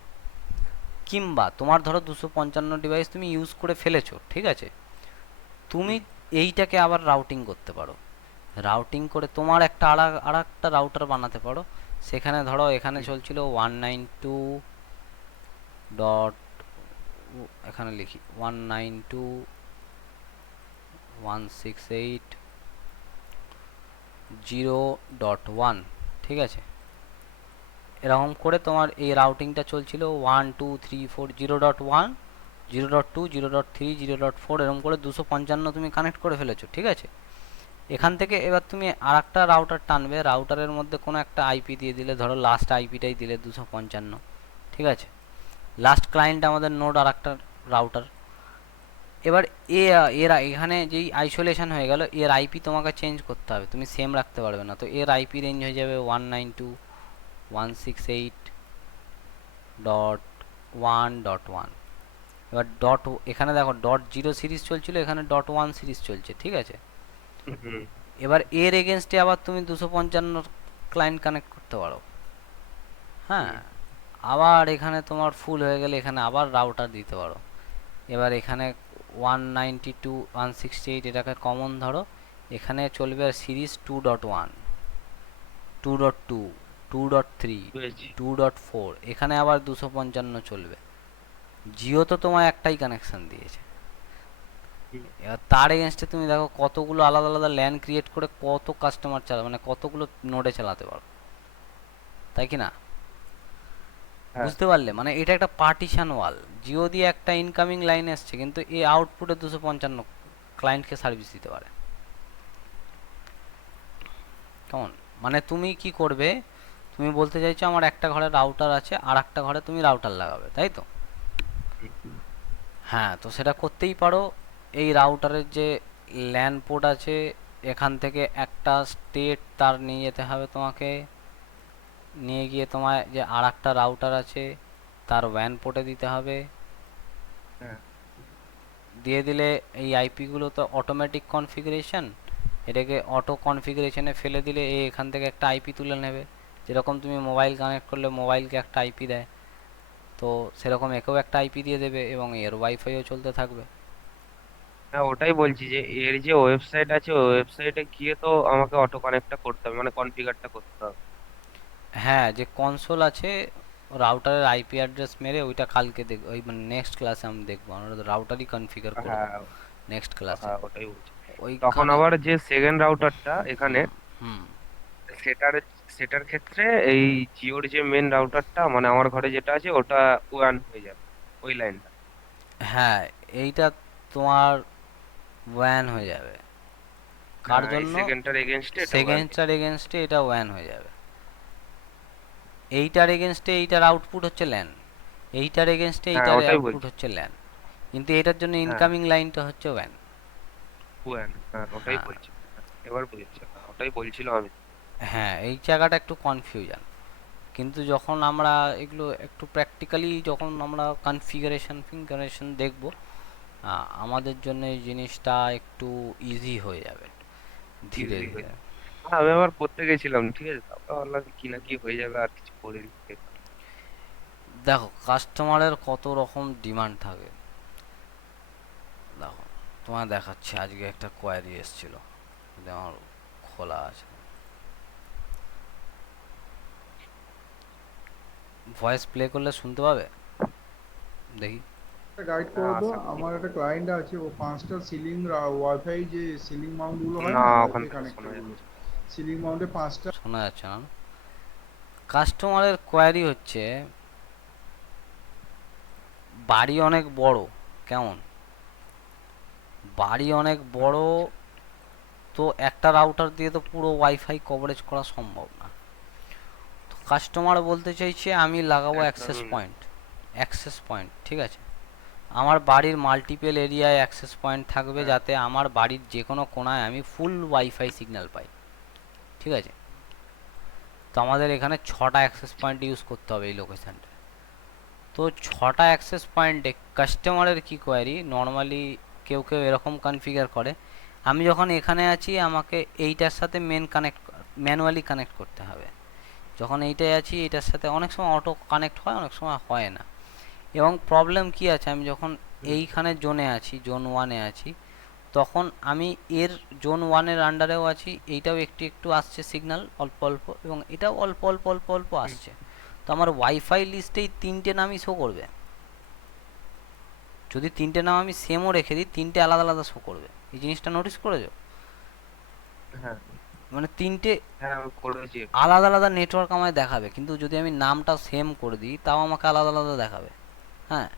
কিংবা তোমার ধরো 255 ডিভাইস তুমি ইউজ করে ফেলেছো, ঠিক আছে? তুমি এইটাকে আবার রাউটিং করতে পারো। রাউটিং করে তোমার একটা আর একটা রাউটার বানাতে পারো। সেখানে ধরো এখানে হুম, চলছিল 192 ডট, এখানে লিখি 192.168.0.1, ঠিক আছে? এরকম করে তোমার এই রাউটিংটা চলছিল 1 2 3 4, 0.1, 0.2, 0.3, 0.4, এরকম করে 255 তুমি কানেক্ট করে ফেলেছো, ঠিক আছে? এখান থেকে এবার তুমি আর একটা রাউটার টানবে, রাউটারের মধ্যে কোনো একটা আইপি দিয়ে দিলে, ধরো লাস্ট আইপিটাই দিলে 255, ঠিক আছে? লাস্ট ক্লায়েন্ট আমাদের নোড আর একটা রাউটার। এবার এরা এখানে যেই আইসোলেশন হয়ে গেল, এর আইপি তোমাকে চেঞ্জ করতে হবে, তুমি সেম রাখতে পারবে না। তো এর আইপি রেঞ্জ হয়ে যাবে 192.168.1.1। এবার ডট, এখানে দেখো .0 সিরিজ চলছিল, এখানে .1 সিরিজ চলছে, ঠিক আছে? হুম, এবার এর এগেনস্টে আবার তুমি 255 ক্লায়েন্ট কানেক্ট করতে পারো। হ্যাঁ, হুম, আবার এখানে তোমার ফুল হয়ে গেলে এখানে আবার রাউটার দিতে পারো। এবার এখানে 192.168 এটাকে কমন ধরো, এখানে চলবে সিরিজ 2.1, 2.2, 2.3, বুঝেছি। 2.4, এখানে আবার 255 চলবে। জিও তো তোমার একটাই কানেকশন দিয়েছে। হুম, এবার তার এগেনস্টে তুমি দেখো কতগুলো আলাদা আলাদা ল্যান ক্রিয়েট করে কত কাস্টমার চালাবে, মানে কতগুলো নোডে চালাতে পারো, তাই কি না? হ্যাঁ, বুঝতে পারলে? মানে এটা একটা পার্টিশন ওয়াল। জিও দিয়ে একটা ইনকামিং লাইন আসছে, কিন্তু এই আউটপুটে 255 ক্লায়েন্টকে সার্ভিস দিতে পারে। কেমন? মানে তুমি কি করবে, তুমি বলতে চাইছো আমার একটা ঘরে রাউটার আছে, আর একটা ঘরে তুমি রাউটার লাগাবে, তাই তো? হুম, হ্যাঁ, তো সেটা করতেই পারো। এই রাউটারের যে ল্যান পোর্ট আছে, এখান থেকে একটা স্টেট তার নিয়ে যেতে হবে তোমাকে, নিয়ে গিয়ে তোমার যে আর একটা রাউটার আছে তার ওয়্যান পোর্টে দিতে হবে। হ্যাঁ, দিয়ে দিলে এই আইপিগুলো তো অটোমেটিক কনফিগারেশন, এটাকে অটো কনফিগারেশনে ফেলে দিলে এ এখান থেকে একটা আইপি তুলে নেবে। যেরকম তুমি মোবাইল কানেক্ট করলে মোবাইলকে একটা আইপি দেয়, তো সেরকম একেও একটা আইপি দিয়ে দেবে এবং এর ওয়াইফাইও চলতে থাকবে। হ্যাঁ, ওটাই বলছি যে এর যে ওয়েবসাইট আছে ওই ওয়েবসাইটে গিয়ে তো আমাকে অটো কানেক্টটা করতে হবে, মানে কনফিগারটা করতে হবে। হ্যাঁ, যে কনসোল আছে, রাউটারের আইপি অ্যাড্রেস মেরে ওইটা কালকে দেখ, ওই মানে নেক্সট ক্লাসে আমি দেখবো, আমরা রাউটারই কনফিগার করব হ্যাঁ, নেক্সট ক্লাসে। হ্যাঁ, ওটাই বলছি। তখন ওইখানে আবার যে সেকেন্ড রাউটারটা এখানে, হুম, হুম, সেটার সেটার ক্ষেত্রে এই জিওর যে মেন রাউটারটা মানে আমার ঘরে যেটা আছে ওটা ওয়ান হয়ে যাবে, ওই লাইনটা। হ্যাঁ, এইটা তোমার ওয়্যান হয়ে যাবে। কার হ্যাঁ, এই জন্য? সেকেন্ডটার এগেনস্টে এটা ওয়ান হয়ে সেকেন্ডটার যাবে। এগেনস্টে এটা ওয়্যান হয়ে যাবে। এইটার এগেনস্টে এইটার আউটপুট হচ্ছে ল্যান, এইটার এগেনস্টে হ্যাঁ, এইটার ওটাই আউটপুট বলছি। হচ্ছে ল্যান, কিন্তু এটার জন্য হ্যাঁ, ইনকামিং লাইনটা হচ্ছে ওয়্যান। ওয়ান, হ্যাঁ, ওটাই হ্যাঁ, বলছি। এবার বুঝেছি, হ্যাঁ, ওটাই বলছিলাম আমি। হ্যাঁ, এই জায়গাটা একটু কনফিউশন। কিন্তু যখন আমরা এগুলো একটু প্র্যাকটিক্যালি যখন আমরা কনফিগারেশন ফিগারেশন দেখব, আমাদের জন্য এই জিনিসটা একটু ইজি হয়ে যাবে ধীরে ইজিলি হয়ে ধীরে। যাবে। হ্যাঁ, আমি আবার করতে গেছিলাম, ঠিক আছে, তারপর ভাবলাম কি না কি হয়ে যাবে, আর কিছু করিনি। দেখো কাস্টমারের কত রকম ডিমান্ড থাকে। দেখো, তোমায় দেখাচ্ছি, আজকে একটা কোয়ারি এসেছিল, যদি আমার খোলা আছে, ভয়েস প্লে করলে শুনতে পাবে, দেখি। একটা গাইড হ্যাঁ, করে দাও। আশা করি। আমার একটা ক্লায়েন্ট আছে, ও 5টা সিলিং ওয়াইফাই যে সিলিং মাউন্ট গুলো হয় না, না, ওখান ওয়াইফাই থেকে শোনা কানেক্টর গুলো, যাচ্ছে। সিলিং মাউন্টে 5টা। শোনা যাচ্ছে না? কাস্টমারের কোয়ারি হচ্ছে, বাড়ি অনেক বড়, কেমন? বাড়ি অনেক বড়, আচ্ছা, তো একটা রাউটার দিয়ে তো পুরো ওয়াইফাই কভারেজ করা সম্ভব না। তো কাস্টমার বলতে চাইছে আমি লাগাবো অ্যাক্সেস একদমই না। পয়েন্ট, অ্যাক্সেস পয়েন্ট, ঠিক আছে? আমার বাড়ির মাল্টিপল এরিয়ায় অ্যাক্সেস পয়েন্ট থাকবে, হ্যাঁ, যাতে আমার বাড়ির যে কোনো কোণায় আমি ফুল ওয়াইফাই সিগন্যাল পাই, ঠিক আছে? তো আমাদের এখানে 6টা অ্যাক্সেস পয়েন্ট ইউজ করতে হবে এই লোকেশানটা। তো 6টা অ্যাক্সেস পয়েন্টে কাস্টমারের কি কোয়ারি, নর্মালি কেউ কেউ এরকম কনফিগার করে, আমি যখন এখানে আছি আমাকে এইটার সাথে ম্যানুয়ালি কানেক্ট করতে হবে। যখন এইটায় আছি এটার সাথে অনেক সময় অটো কানেক্ট হয়, অনেক সময় হয় না। এবং প্রবলেম কি আছে, আমি যখন হুম, এইখানে জোনে আছি, জোন 1-এ আছি, তখন আমি এর জোন ওয়ানের আন্ডারেও আছি, এইটাও একটু একটু আসছে সিগন্যাল অল্প অল্প, এবং এটাও অল্প অল্প অল্প অল্প হুম, আসছে। তো আমার ওয়াইফাই লিস্টেই তিনটে নামই শো করবে। যদি তিনটে নাম আমি সেমও রেখে দিই, তিনটে আলাদা আলাদা শো করবে। এই জিনিসটা নোটিস করেছো? হ্যাঁ মানে তিনটে হ্যাঁ আমি করেছি। আলাদা আলাদা নেটওয়ার্ক আমায় দেখাবে, কিন্তু যদি আমি নামটা সেম করে দিই তাও আমাকে আলাদা আলাদা দেখাবে। হ্যাঁ,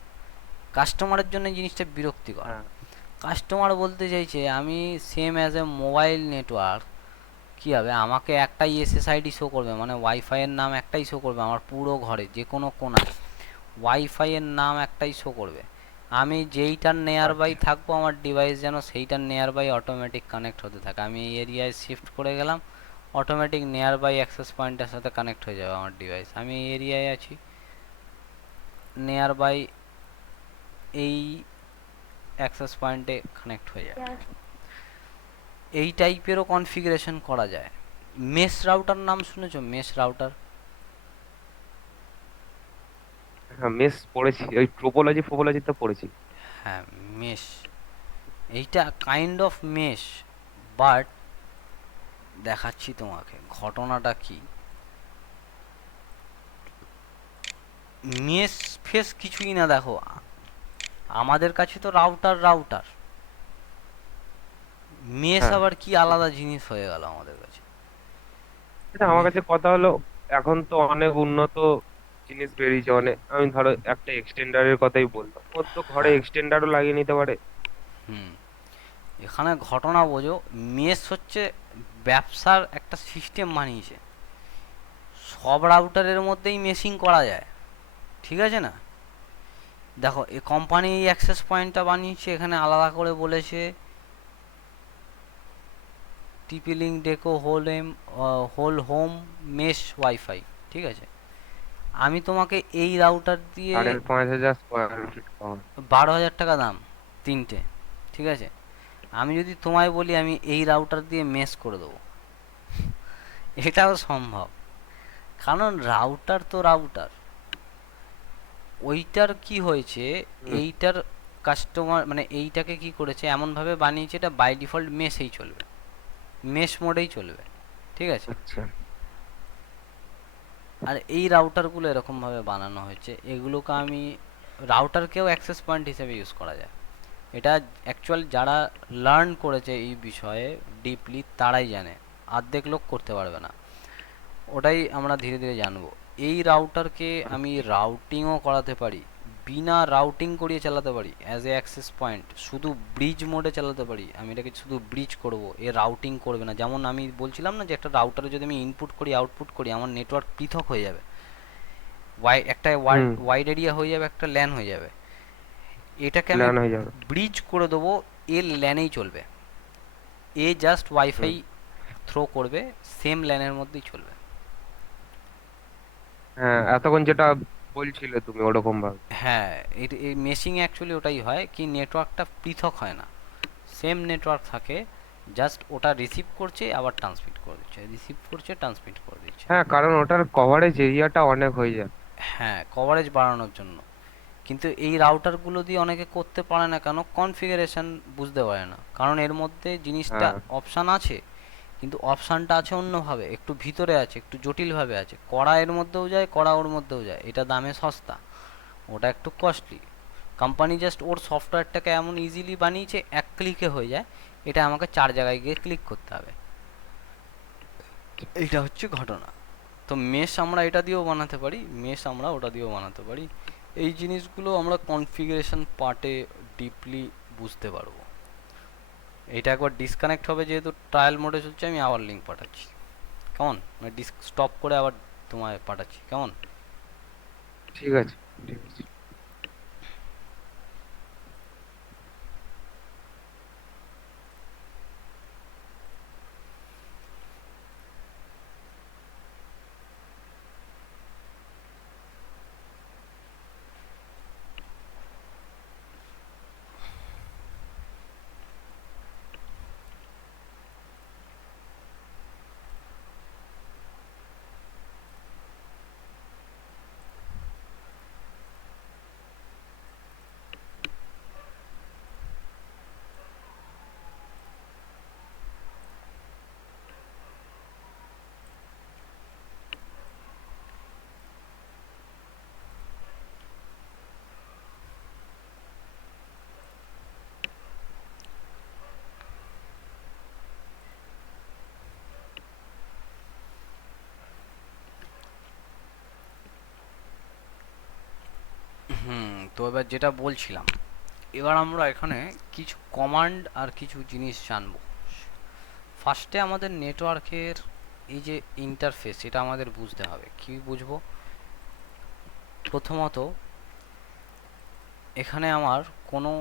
কাস্টমারের জন্য এই জিনিসটা বিরক্তিকর। হ্যাঁ কাস্টমার বলতে চাইছে আমি same as a mobile network, কী হবে আমাকে একটাই এসএসআইডি শো করবে, মানে ওয়াইফাইয়ের নাম একটাই শো করবে আমার পুরো ঘরে যে কোনো কোণায়, ওয়াইফাইয়ের নাম একটাই শো করবে। আমি যেইটার নেয়ার বাই আচ্ছা। থাকবো আমার ডিভাইস যেন সেইটার নেয়ার বাই অটোমেটিক কানেক্ট হতে থাকে। আমি এই এরিয়ায় শিফট করে গেলাম, অটোমেটিক নিয়ার বাই অ্যাক্সেস পয়েন্টের সাথে কানেক্ট হয়ে যাবে আমার ডিভাইস। আমি এই এরিয়ায় আছি, নিয়ার বাই এই অ্যাক্সেস পয়েন্টে কানেক্ট হয়ে যাবে। এই টাইপেরও কনফিগারেশন করা যায়। মেশ রাউটার নাম শুনেছো? Mesh router? হ্যাঁ মেস পড়েছি, ওই ট্রোপোলজি ফোপোলজি তো পড়েছি। হ্যাঁ, মেশ, এইটা কাইন্ড অফ মেশ, বাট দেখাচ্ছি তোমাকে ঘটনাটা কি। মেশ ফেস কিছুই না, দেখো আমাদের কাছে তো রাউটার রাউটার, মেশ হ্যাঁ আবার কি আলাদা জিনিস হয়ে গেল আমাদের কাছে। এটা আমার কাছে কথা হলো, এখন তো অনেক উন্নত জিনিস বেরিয়েছে অনেক। আমি ধরো একটা এক্সটেন্ডারের কথাই বললাম, ওর তো ঘরে হ্যাঁ, এক্সটেন্ডারও লাগিয়ে নিতে পারে। হুম, এখানে ঘটনা বোঝো। মেশ হচ্ছে ব্যবসার একটা সিস্টেম বানিয়েছে, সব রাউটারের মধ্যেই মেশিং করা যায়, ঠিক আছে না? দেখো এই কোম্পানি এই অ্যাক্সেস পয়েন্টটা বানিয়েছে, এখানে আলাদা করে বলেছে টিপি লিঙ্ক ডেকো হোল হোম মেশ ওয়াইফাই, ঠিক আছে? আমি তোমাকে এই রাউটার দিয়ে 5,500 স্কোয়ার ফিট পাওয়া। 12,000 টাকা দাম তিনটে, ঠিক আছে? আমি যদি তোমায় বলি আমি এই রাউটার দিয়ে মেশ করে দেবো, এটাও সম্ভব, কারণ রাউটার তো রাউটার। ওইটার কি হয়েছে, হুম। এইটার কাস্টমার মানে এইটাকে কি করেছে এমনভাবে বানিয়েছে, এটা বাই ডিফল্ট মেশেই চলবে, মেশ মোডেই চলবে, ঠিক আছে? আচ্ছা। আর এই রাউটারগুলো এরকমভাবে বানানো হয়েছে, এগুলোকে আমি রাউটারকেও অ্যাক্সেস পয়েন্ট হিসেবে ইউজ করা যায়। এটা অ্যাকচুয়াল যারা লার্ন করেছে এই বিষয়ে ডিপলি তারাই জানে, অর্ধেক লোক করতে পারবে না। ওটাই আমরা ধীরে ধীরে জানবো। এই রাউটারকে আমি আচ্ছা। রাউটিংও করাতে পারি, বিনা রাউটিং করিয়ে চালাতে পারি অ্যাজ এ অ্যাক্সেস পয়েন্ট, শুধু ব্রিজ মোডে চালাতে পারি। আমি এটাকে শুধু ব্রিজ করব, এ রাউটিং করবে না। যেমন আমি বলছিলাম না যে একটা রাউটারে যদি আমি ইনপুট করি আউটপুট করি আমার নেটওয়ার্ক পৃথক হয়ে যাবে, একটা হুম। ওয়াইড এরিয়া হয়ে যাবে, একটা ল্যান হয়ে যাবে। এটাকে আমি প্ল্যান হয়ে যাবে। ব্রিজ করে দেবো, এর ল্যানেই চলবে, এ জাস্ট হুম। ওয়াইফাই থ্রো করবে, সেম ল্যানের মধ্যেই চলবে। হ্যাঁ এতক্ষণ যেটা বলছিলে তুমি ওরকম ভাবে। হ্যাঁ, এই মেশিং অ্যাকচুয়ালি ওটাই হয় কি, নেটওয়ার্কটা পৃথক হয় না, সেম নেটওয়ার্ক থাকে, জাস্ট ওটা রিসিভ করছে আবার ট্রান্সমিট করে দিচ্ছে, রিসিভ করছে ট্রান্সমিট করে দিচ্ছে। হ্যাঁ কারণ ওটার কভারেজ এরিয়াটা অনেক হয়ে যায়। হ্যাঁ, কভারেজ বাড়ানোর জন্য। কিন্তু এই রাউটারগুলো দিয়ে অনেকে করতে পারে না কেন, কনফিগারেশন বুঝতে পারে না, কারণ এর মধ্যে জিনিসটা হ্যাঁ অপশান আছে, কিন্তু অপশানটা আছে অন্যভাবে, একটু ভিতরে আছে, একটু জটিলভাবে আছে। কড়া এর মধ্যেও যায়, কড়া ওর মধ্যেও যায়, এটা দামে সস্তা, ওটা একটু কস্টলি। কোম্পানি জাস্ট ওর সফটওয়্যারটাকে এমন ইজিলি বানিয়েছে এক ক্লিকে হয়ে যায়, এটা আমাকে 4 জায়গায় গিয়ে ক্লিক করতে হবে। এইটা হচ্ছে ঘটনা। তো মেশ আমরা এটা দিয়েও বানাতে পারি, মেশ আমরা ওটা দিয়েও বানাতে পারি। এই জিনিসগুলো আমরা কনফিগারেশন পার্টে ডিপলি বুঝতে পারবো। এটা একবার ডিসকানেক্ট হবে, যেহেতু ট্রায়াল মোডে চলছে, আমি আবার লিঙ্ক পাঠাচ্ছি, কেমন? মানে স্টপ করে আবার তোমায় পাঠাচ্ছি, কেমন? ঠিক আছে। ঠিক আছে। তো এবার যেটা বলছিলাম, এবার আমরা এখানে কিছু কমান্ড আর কিছু জিনিস জানবো। ফার্স্টে আমাদের নেটওয়ার্কের এই যে ইন্টারফেস, এটা আমাদের বুঝতে হবে। কি বুঝবো? প্রথমত এখানে আমার কোনো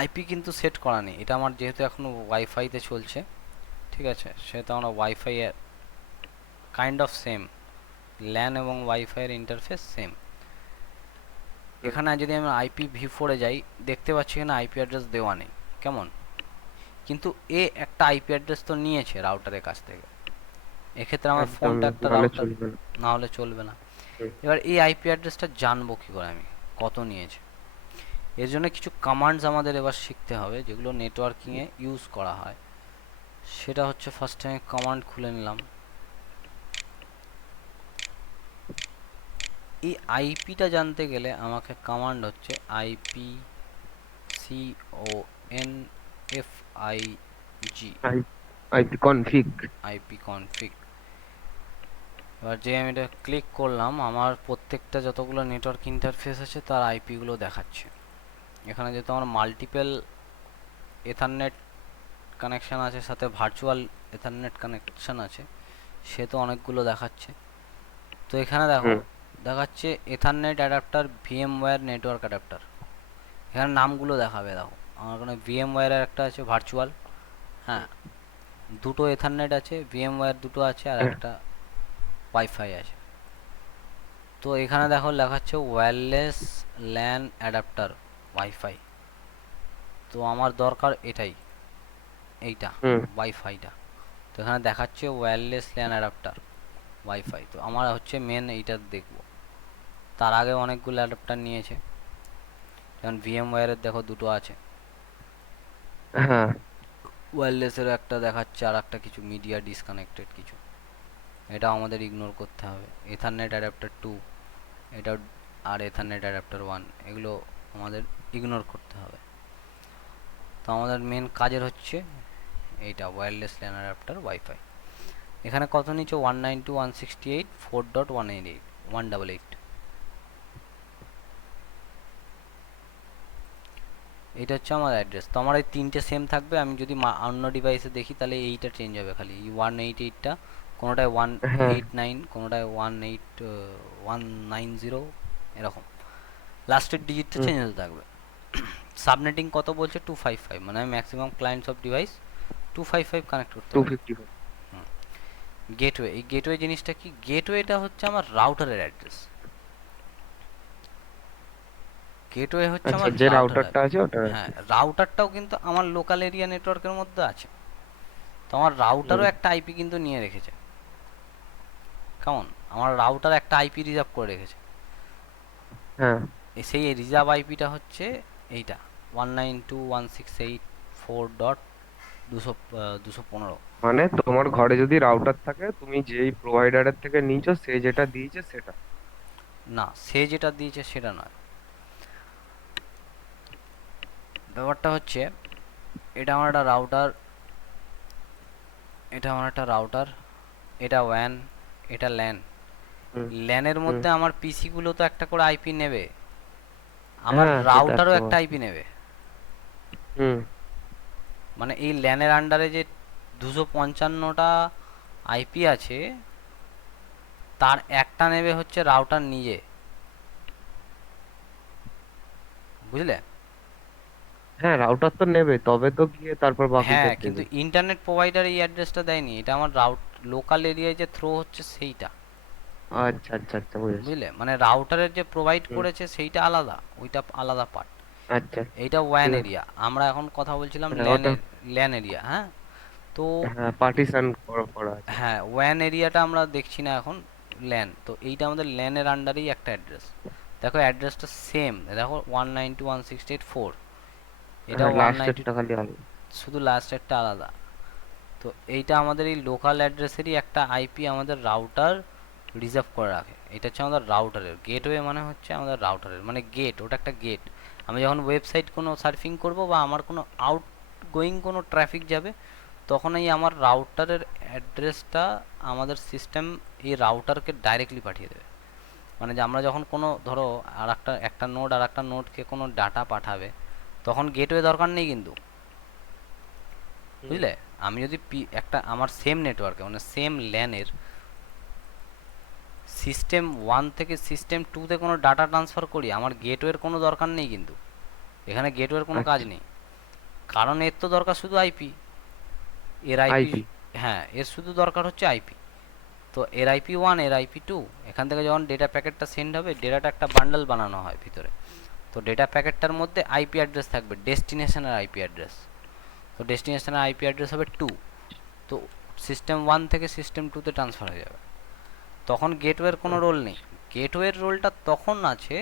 আইপি কিন্তু সেট করা নেই, এটা আমার যেহেতু এখনো ওয়াইফাইতে চলছে, ঠিক আছে, সেহেতু আমরা ওয়াইফাই এর কাইন্ড অফ সেম, ল্যান এবং ওয়াইফাইয়ের ইন্টারফেস সেম। এখানে যদি আমি IPv4 যাই, দেখতে পাচ্ছি এখানে আইপি অ্যাড্রেস দেওয়া নেই। কেমন? কিন্তু এ একটা আইপি অ্যাড্রেস তো নিয়েছে রাউটারের কাছ থেকে, এক্ষেত্রে আমার একদম, ফোনটা একটা নাহলে রাউটার, চলবে না। না হলে চলবে না। হুম। এবার এই আইপি অ্যাড্রেসটা জানবো কী করে আমি কত নিয়েছে? এর জন্য কিছু কমান্ডস আমাদের এবার শিখতে হবে যেগুলো নেটওয়ার্কিংয়ে ইউজ করা হয়। সেটা হচ্ছে, ফার্স্টে আমি কমান্ড খুলে নিলাম। এই আইপিটা জানতে গেলে আমাকে কমান্ড হচ্ছে IPCONFIG, IP config. IP config. এবার যে আমি এটা ক্লিক করলাম, আমার প্রত্যেকটা যতগুলো নেটওয়ার্ক ইন্টারফেস আছে তার আইপিগুলো দেখাচ্ছে। এখানে যেহেতু আমার মাল্টিপল এথারনেট কানেকশান আছে, সাথে ভার্চুয়াল এথারনেট কানেকশান আছে, সে তো অনেকগুলো দেখাচ্ছে। তো এখানে দেখো হুম। দেখাচ্ছে এথারনেট অ্যাডাপ্টার, ভিএমওয়্যার নেটওয়ার্ক অ্যাডাপ্টার। এখানে নামগুলো দেখাবে। দেখো আমার ওখানে ভিএমওয়্যারের একটা আছে ভার্চুয়াল, হ্যাঁ, দুটো এথারনেট আছে, ভিএমওয়্যার দুটো আছে, আর হ্যাঁ। একটা ওয়াইফাই আছে। তো এখানে দেখো লেখাচ্ছে ওয়্যারলেস ল্যান অ্যাডাপ্টার ওয়াইফাই। তো আমার দরকার এটাই, এইটা হুম। ওয়াইফাইটা। তো এখানে দেখাচ্ছে ওয়্যারলেস ল্যান অ্যাডাপ্টার ওয়াইফাই। তো আমার হচ্ছে মেন এইটা দেখবো। তার আগে অনেকগুলো অ্যাডাপ্টার নিয়েছে, যেমন ভিএমওয়্যারের দেখো দুটো আছে, হ্যাঁ। ওয়্যারলেসেরও একটা দেখাচ্ছে, আর একটা কিছু মিডিয়া ডিসকানেক্টেড কিছু, এটা আমাদের ইগনোর করতে হবে। এথারনেট অ্যাডাপ্টার 2 এটা, আর এথারনেট অ্যাডাপ্টার 1 এগুলো আমাদের ইগনোর করতে হবে। তো আমাদের মেন কাজের হচ্ছে এইটা ওয়্যারলেস ল্যান অ্যাডাপ্টার ওয়াইফাই। এখানে কত নিচে? 192.168.4.188 এটা হচ্ছে আমার অ্যাড্রেস। তো আমার এই তিনটে সেম থাকবে। আমি যদি অন্য ডিভাইসে দেখি তাহলে এইটা চেঞ্জ হবে খালি, 188টা, কোনোটায় ওয়ান হ্যাঁ। এইট নাইন কোনোটায় 19190, এরকম লাস্টের ডিজিটটা হুম। চেঞ্জ হতে থাকবে। সাবনেটিং কত বলছে? 255, মানে আমি maximum clients of device 255 connect করতে পারি। 255। গেটওয়ে, এই গেটওয়ে জিনিসটা কি? গেটওয়েটা হচ্ছে আমার রাউটারের অ্যাড্রেস। গেটওয়ে হচ্ছে আচ্ছা, আমার যে রাউটার। রাউটারটা আছে ওটা। হ্যাঁ, রাউটারটাও কিন্তু আমার লোকাল এরিয়া নেটওয়ার্কের মধ্যে আছে। তো আমার রাউটারও হুম। একটা আইপি কিন্তু নিয়ে রেখেছে। কেমন? আমার রাউটার একটা আইপি রিজার্ভ করে রেখেছে। হ্যাঁ। সেই রিজার্ভ আইপিটা হচ্ছে এইটা, 192.168.4.215। মানে তোমার ঘরে যদি রাউটার থাকে, তুমি যেই প্রোভাইডারের থেকে নিয়েছো সে যেটা দিয়েছে সেটা। না, সে যেটা দিয়েছে সেটা নয়। ব্যাপারটা হচ্ছে, এটা আমার একটা রাউটার, এটা আমার একটা রাউটার, এটা ওয়্যান, এটা ল্যান। হুম। ল্যানের হুম। মধ্যে আমার পিসিগুলো তো একটা করে আইপি নেবে, আমার হ্যাঁ, সেটা রাউটারও তো। একটা আইপি নেবে। হুম। মানে এই ল্যানের আন্ডারে যে 255টা আইপি আছে, তার একটা নেবে হচ্ছে রাউটার নিজে, বুঝলে? হ্যাঁ, রাউটার তো নেবে, তবে তো গিয়ে তারপর হ্যাঁ, বাকিদের কিন্তু দেবে। ইন্টারনেট প্রোভাইডার এই অ্যাড্রেসটা দেয়নি, এটা আমার লোকাল এরিয়ায় যে থ্রো হচ্ছে সেইটা, আচ্ছা, আচ্ছা, আচ্ছা, বুঝেছি। বুঝলে? মানে রাউটারের যে প্রোভাইড হুম। করেছে সেইটা আলাদা, ওইটা আলাদা পার্ট। আচ্ছা। এইটা ঠিক ওয়ান আছে। এরিয়া, আমরা এখন কথা বলছিলাম হ্যাঁ, ওটা। ল্যান এরিয়া, হ্যাঁ। তো হ্যাঁ, পার্টিশন করা করা আছে। হ্যাঁ, ওয়ান এরিয়াটা আমরা দেখছি না এখন, ল্যান। তো এইটা আমাদের ল্যানের আন্ডারেই একটা অ্যাড্রেস। দেখো অ্যাড্রেসটা সেম, দেখো 192.168.4, এটা হ্যাঁ, ওয়ান নাইনটি, লাস্টেরটা খালি আলাদা। শুধু লাস্ট একটা আলাদা। তো এইটা আমাদের এই লোকাল অ্যাড্রেসেরই একটা আইপি আমাদের রাউটার রিজার্ভ করে রাখে। এটা হচ্ছে আমাদের রাউটারের গেটওয়ে, মানে হচ্ছে আমাদের রাউটারের মানে গেট, ওটা একটা গেট। আমি যখন ওয়েবসাইট কোনো সার্ফিং করব বা আমার কোনো আউট গোয়িং কোনো ট্রাফিক যাবে, তখন এই আমার রাউটারের অ্যাড্রেসটা আমাদের সিস্টেম এই রাউটারকে ডাইরেক্টলি পাঠিয়ে দেবে। মানে যে আমরা যখন কোনো ধরো আর একটা নোড আর একটা নোডকে কোনো ডাটা পাঠাবে, তখন গেটওয়ে দরকার নেই কিন্তু, হুম। বুঝলে? আমি যদি একটা আমার সেম নেটওয়ার্কে মানে সেম ল্যানের সিস্টেম 1 থেকে সিস্টেম 2 তে কোনো ডাটা ট্রান্সফার করি, আমার গেটওয়ের কোনো দরকার নেই কিন্তু, এখানে গেটওয়ের কোনো কাজ আচ্ছা। নেই। কারণ এর তো দরকার শুধু আইপি, এর আইপি। আইপি। হ্যাঁ, এর শুধু দরকার হচ্ছে আইপি। তো এর আইপি 1, এর আইপি 2, এখান থেকে যখন ডেটা প্যাকেটটা সেন্ড হবে, ডেটাটা একটা বান্ডেল বানানো হয় ভিতরে। তো ডেটা প্যাকেটটার মধ্যে আইপি অ্যাড্রেস থাকবে, ডেস্টিনেশনের আইপি অ্যাড্রেস। তো ডেস্টিনেশনের আইপি অ্যাড্রেস হবে 2। তো সিস্টেম 1 থেকে সিস্টেম 2 তে ট্রান্সফার হয়ে যাবে। তখন গেটওয়ের কোনো রোল নেই। গেটওয়ের রোলটা তখন আছে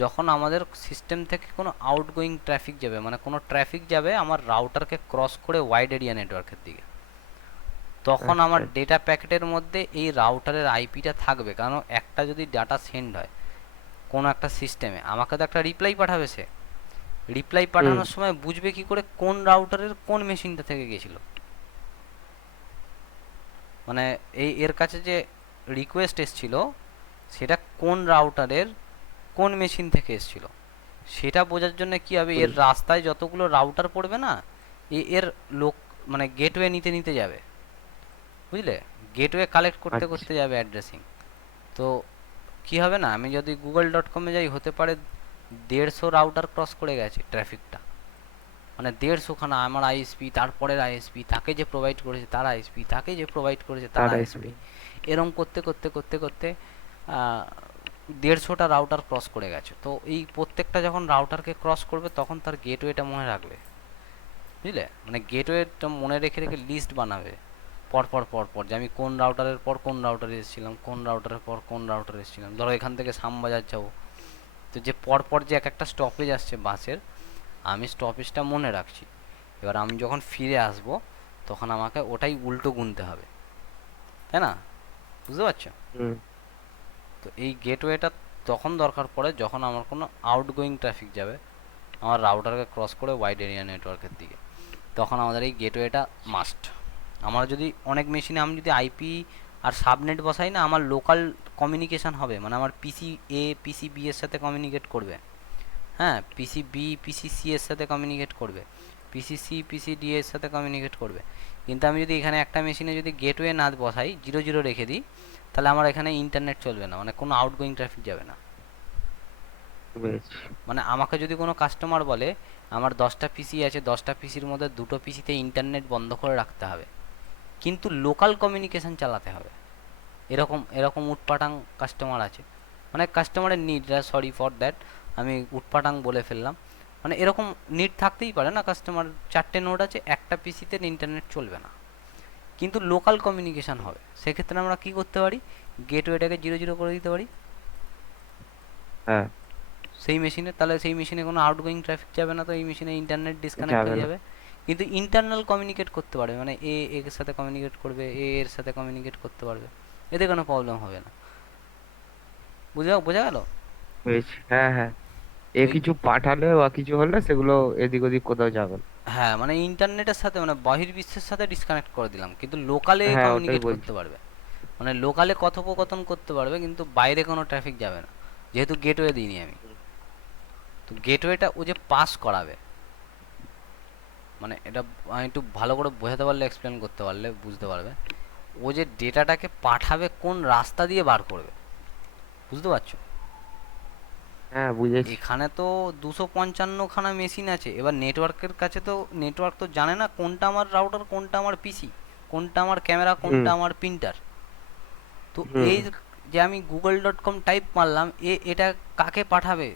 যখন আমাদের সিস্টেম থেকে কোনো আউটগোয়িং ট্রাফিক যাবে, মানে কোনো ট্রাফিক যাবে আমার রাউটারকে ক্রস করে ওয়াইড এরিয়া নেটওয়ার্কের দিকে, তখন আচ্ছা। আমার ডেটা প্যাকেটের মধ্যে এই রাউটারের আইপিটা থাকবে। কারণ একটা যদি ডাটা সেন্ড হয় কোনো একটা সিস্টেমে, আমাকে তো একটা রিপ্লাই পাঠাবে সে। রিপ্লাই হুম। পাঠানোর সময় বুঝবে কি করে কোন রাউটারের কোন মেশিনটা থেকে গেছিল? মানে এর কাছে যে রিকোয়েস্ট এসছিল সেটা কোন রাউটারের কোন মেশিন থেকে এসছিল, সেটা বোঝার জন্য কি হবে, হুম। এর রাস্তায় যতগুলো রাউটার পড়বে না, এর লোক মানে গেটওয়ে নিতে নিতে যাবে, বুঝলে? গেটওয়ে কালেক্ট করতে আচ্ছা। করতে যাবে অ্যাড্রেসিং। তো কি হবে না, আমি যদি google.com-এ যাই, হতে পারে 150 রাউটার ক্রস করে গেছে ট্রাফিকটা, মানে 150 খানা আমার আইএসপি, তারপরের আইএসপি, তাকে যে প্রোভাইড করেছে তার আইএসপি, তাকে যে প্রোভাইড করেছে তার তার আইপি। আইএসপি, এরম করতে করতে করতে করতে 150টা রাউটার ক্রস করে গেছে। তো এই প্রত্যেকটা যখন রাউটারকে ক্রস করবে তখন তার গেটওয়েটা মনে রাখবে, বুঝলে? মানে গেটওয়েটা মনে রেখে রেখে লিস্ট বানাবে পর পর পর পর, যে আমি কোন রাউটারের পর কোন রাউটারে এসেছিলাম, কোন রাউটারের পর কোন রাউটারে এসেছিলাম। ধরো এখান থেকে শ্যামবাজার যাবো, তো যে পর পর যে এক একটা স্টপেজ আসছে বাসের, আমি স্টপেজটা মনে রাখছি। এবার আমি যখন ফিরে আসব তখন আমাকে ওটাই উল্টো গুনতে হবে, তাই না? বুঝতে পারছো? হুম। তো এই গেটওয়েটা তখন দরকার পড়ে যখন আমার কোনো আউটগোয়িং ট্রাফিক যাবে আমার রাউটারকে ক্রস করে ওয়াইড এরিয়া নেটওয়ার্কের দিকে, তখন আমাদের এই গেটওয়েটা মাস্ট। আমার যদি অনেক মেশিনে আমি যদি আইপি আর সাবনেট বসাই না, আমার লোকাল কমিউনিকেশান হবে, মানে আমার পিসি এ পিসি বি এর সাথে কমিউনিকেট করবে, হ্যাঁ, পিসি বি পিসি সি এর সাথে কমিউনিকেট করবে, পিসি সি পিসি ডি এর সাথে কমিউনিকেট করবে। কিন্তু আমি যদি এখানে একটা মেশিনে যদি গেটওয়ে না বসাই, 0 0 রেখে দিই, তাহলে আমার এখানে ইন্টারনেট চলবে না, মানে কোনো আউটগোয়িং ট্রাফিক যাবে না। বুঝেছি। মানে আমাকে যদি কোনো কাস্টমার বলে আমার 10টা পিসি আছে, 10টা পিসির মধ্যে 2টো পিসিতে ইন্টারনেট বন্ধ করে রাখতে হবে, কিন্তু লোকাল কমিউনিকেশন চালাতে হবে, এরকম এরকম উটপাটাং কাস্টমার আছে। মানে কাস্টমারের নিড, সরি ফর দ্যাট, আমি উটপাটাং বলে ফেললাম। মানে এরকম নিড থাকতেই পারে না, কাস্টমার 4টে নোড আছে, একটা পিসিতে ইন্টারনেট চলবে না, কিন্তু লোকাল কমিউনিকেশন হবে। সেক্ষেত্রে আমরা কি করতে পারি, গেটওয়েটাকে 0 0 করে দিতে পারি হ্যাঁ। সেই মেশিনে, তাহলে সেই মেশিনে কোনো আউটগোয়িং ট্রাফিক যাবে না, তো এই মেশিনে ইন্টারনেট ডিসকানেক্ট যাবে হয়ে না। যাবে। কিন্তু ইন্টারনাল কমিউনিকেট করতে পারবে, মানে এ এর সাথে কমিউনিকেট করবে, এ এর সাথে কমিউনিকেট করতে পারবে, এতে কোনো প্রবলেম হবে না। বুঝা বোঝা গেল? বুঝেছি। হ্যাঁ, হ্যাঁ। এ ওই, কিছু পাঠালে বা কিছু হলে সেগুলো এদিক ওদিক কোথাও যাবে না। হ্যাঁ, মানে ইন্টারনেটের সাথে মানে বহির্বিশ্বের সাথে ডিসকানেক্ট করে দিলাম, কিন্তু লোকালে হ্যাঁ, ওটাই কমিউনিকেট বলছি। করতে পারবে, মানে লোকালে কথোপকথন করতে পারবে, কিন্তু বাইরে কোনো ট্রাফিক যাবে না, যেহেতু গেটওয়ে দিইনি আমি। তো গেটওয়েটা ও যে পাস করাবে, মানে এটা আমি একটু ভালো করে বোঝাতে পারলে, এক্সপ্লেন করতে পারলে বুঝতে পারবে। ও যে ডেটাটাকে পাঠাবে কোন রাস্তা দিয়ে বার করবে, বুঝতে পারছো? হ্যাঁ, বুঝেছি। এখানে তো 255 খানা মেশিন আছে, এবার নেটওয়ার্কের কাছে তো নেটওয়ার্ক তো জানে না কোনটা আমার রাউটার, কোনটা আমার পিসি, কোনটা আমার ক্যামেরা, হুম। কোনটা আমার প্রিন্টার। তো হুম। এই যে আমি google.com টাইপ মারলাম, এটা কাকে পাঠাবে?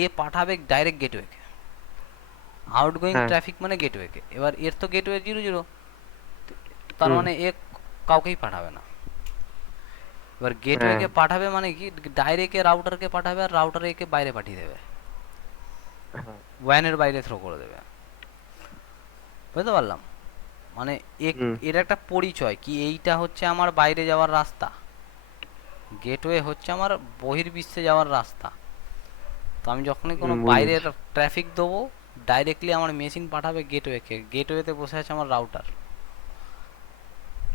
এ পাঠাবে ডাইরেক্ট গেটওয়েকে, আউটগোয়িং হ্যাঁ। ট্রাফিক মানে গেটওয়েকে। এবার এর তো গেটওয়ে 0 0, তার হুম। মানে এ কাউকেই পাঠাবে না। এবার হ্যাঁ। গেটওয়েকে পাঠাবে মানে কি, ডাইরেক্ট রাউটারকে পাঠাবে, আর রাউটার একে বাইরে পাঠিয়ে দেবে, হ্যাঁ। ওয়ানের বাইরে থ্রো করে দেবে। বুঝতে পারলাম? মানে হুম। এর একটা পরিচয় কি, এইটা হচ্ছে আমার বাইরে যাওয়ার রাস্তা, গেটওয়ে হচ্ছে আমার বহির্বিশ্বে যাওয়ার রাস্তা। তো আমি যখনই কোনো হুম। বাইরের বুঝেছি। ট্রাফিক দেবো, ডাইরেক্টলি আমার মেশিন পাঠাবে গেটওয়েকে, গেটওয়েতে বসে আছে আমার রাউটার,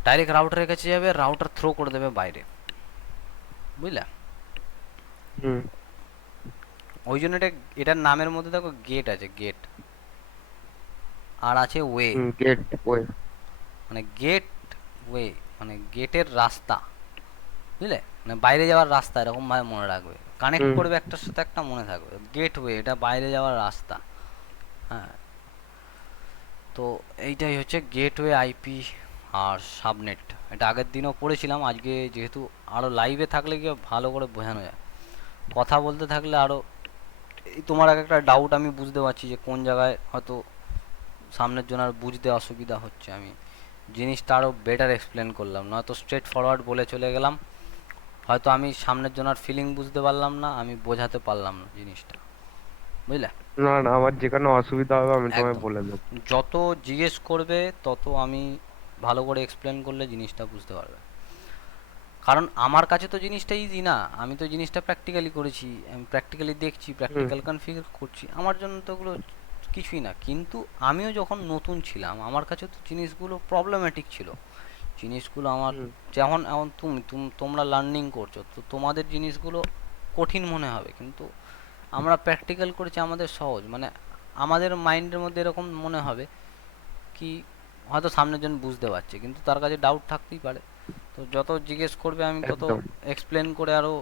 ডাইরেক্ট রাউটারের কাছে যাবে, রাউটার থ্রো করে দেবে বাইরে, বুঝলে? হুম। ওই জন্য এটার নামের মধ্যে দেখো গেট আছে, গেট, আর আছে ওয়ে। হুম, গেট ওয়ে। মানে গেট ওয়ে মানে গেটের রাস্তা, বুঝলে, মানে বাইরে যাওয়ার রাস্তা, এরকম ভাবে মনে রাখবে, কানেক্ট হুম করবে একটার সাথে একটা, মনে থাকবে গেটওয়ে, এটা বাইরে যাওয়ার রাস্তা। হ্যাঁ, তো এইটাই হচ্ছে গেটওয়ে আইপি আর সাবনেট। এটা আগের দিনও পড়েছিলাম, আজকে যেহেতু আরও লাইভে থাকলে গিয়ে ভালো করে বোঝানো যায়, কথা বলতে থাকলে আরও, এই তোমার এক একটা ডাউট আমি বুঝতে পারছি যে কোন জায়গায় হয়তো সামনের জন্য আর বুঝতে অসুবিধা হচ্ছে, আমি জিনিসটা আরও বেটার এক্সপ্লেন করলাম, নয়তো স্ট্রেট ফরওয়ার্ড বলে চলে গেলাম, হয়তো আমি সামনের জনার ফিলিং বুঝতে পারলাম না, আমি বোঝাতে পারলাম না জিনিসটা, বুঝলে। না না, আমার যেখানে অসুবিধা হবে আমি তোমায় একদম, বলে দেবো। যত জিজ্ঞেস করবে তত আমি ভালো করে এক্সপ্লেন করলে জিনিসটা বুঝতে পারবে। কারণ আমার কাছে তো জিনিসটা ইজি না, আমি তো জিনিসটা প্র্যাকটিক্যালি করেছি, আমি প্র্যাকটিক্যালি দেখছি, হুম প্র্যাকটিক্যাল কনফিগার করছি, আমার জন্য তো ওগুলো কিছুই না। কিন্তু আমিও যখন নতুন ছিলাম আমার কাছে তো জিনিসগুলো প্রবলেম্যাটিক ছিল, জিনিসগুলো আমার, হুম যেমন এখন তোমরা লার্নিং করছো তো তোমাদের জিনিসগুলো কঠিন মনে হবে, কিন্তু আমরা প্র্যাকটিক্যাল করেছি, আমাদের সহজ, মানে আমাদের মাইন্ডের মধ্যে এরকম মনে হবে কি হয়তো সামনের জন বুঝতে পারছে কিন্তু তার কাছে ডাউট থাকতেই পারে। তো যত জিজ্ঞেস করবে আমি তত একদম। এক্সপ্লেন করে আরও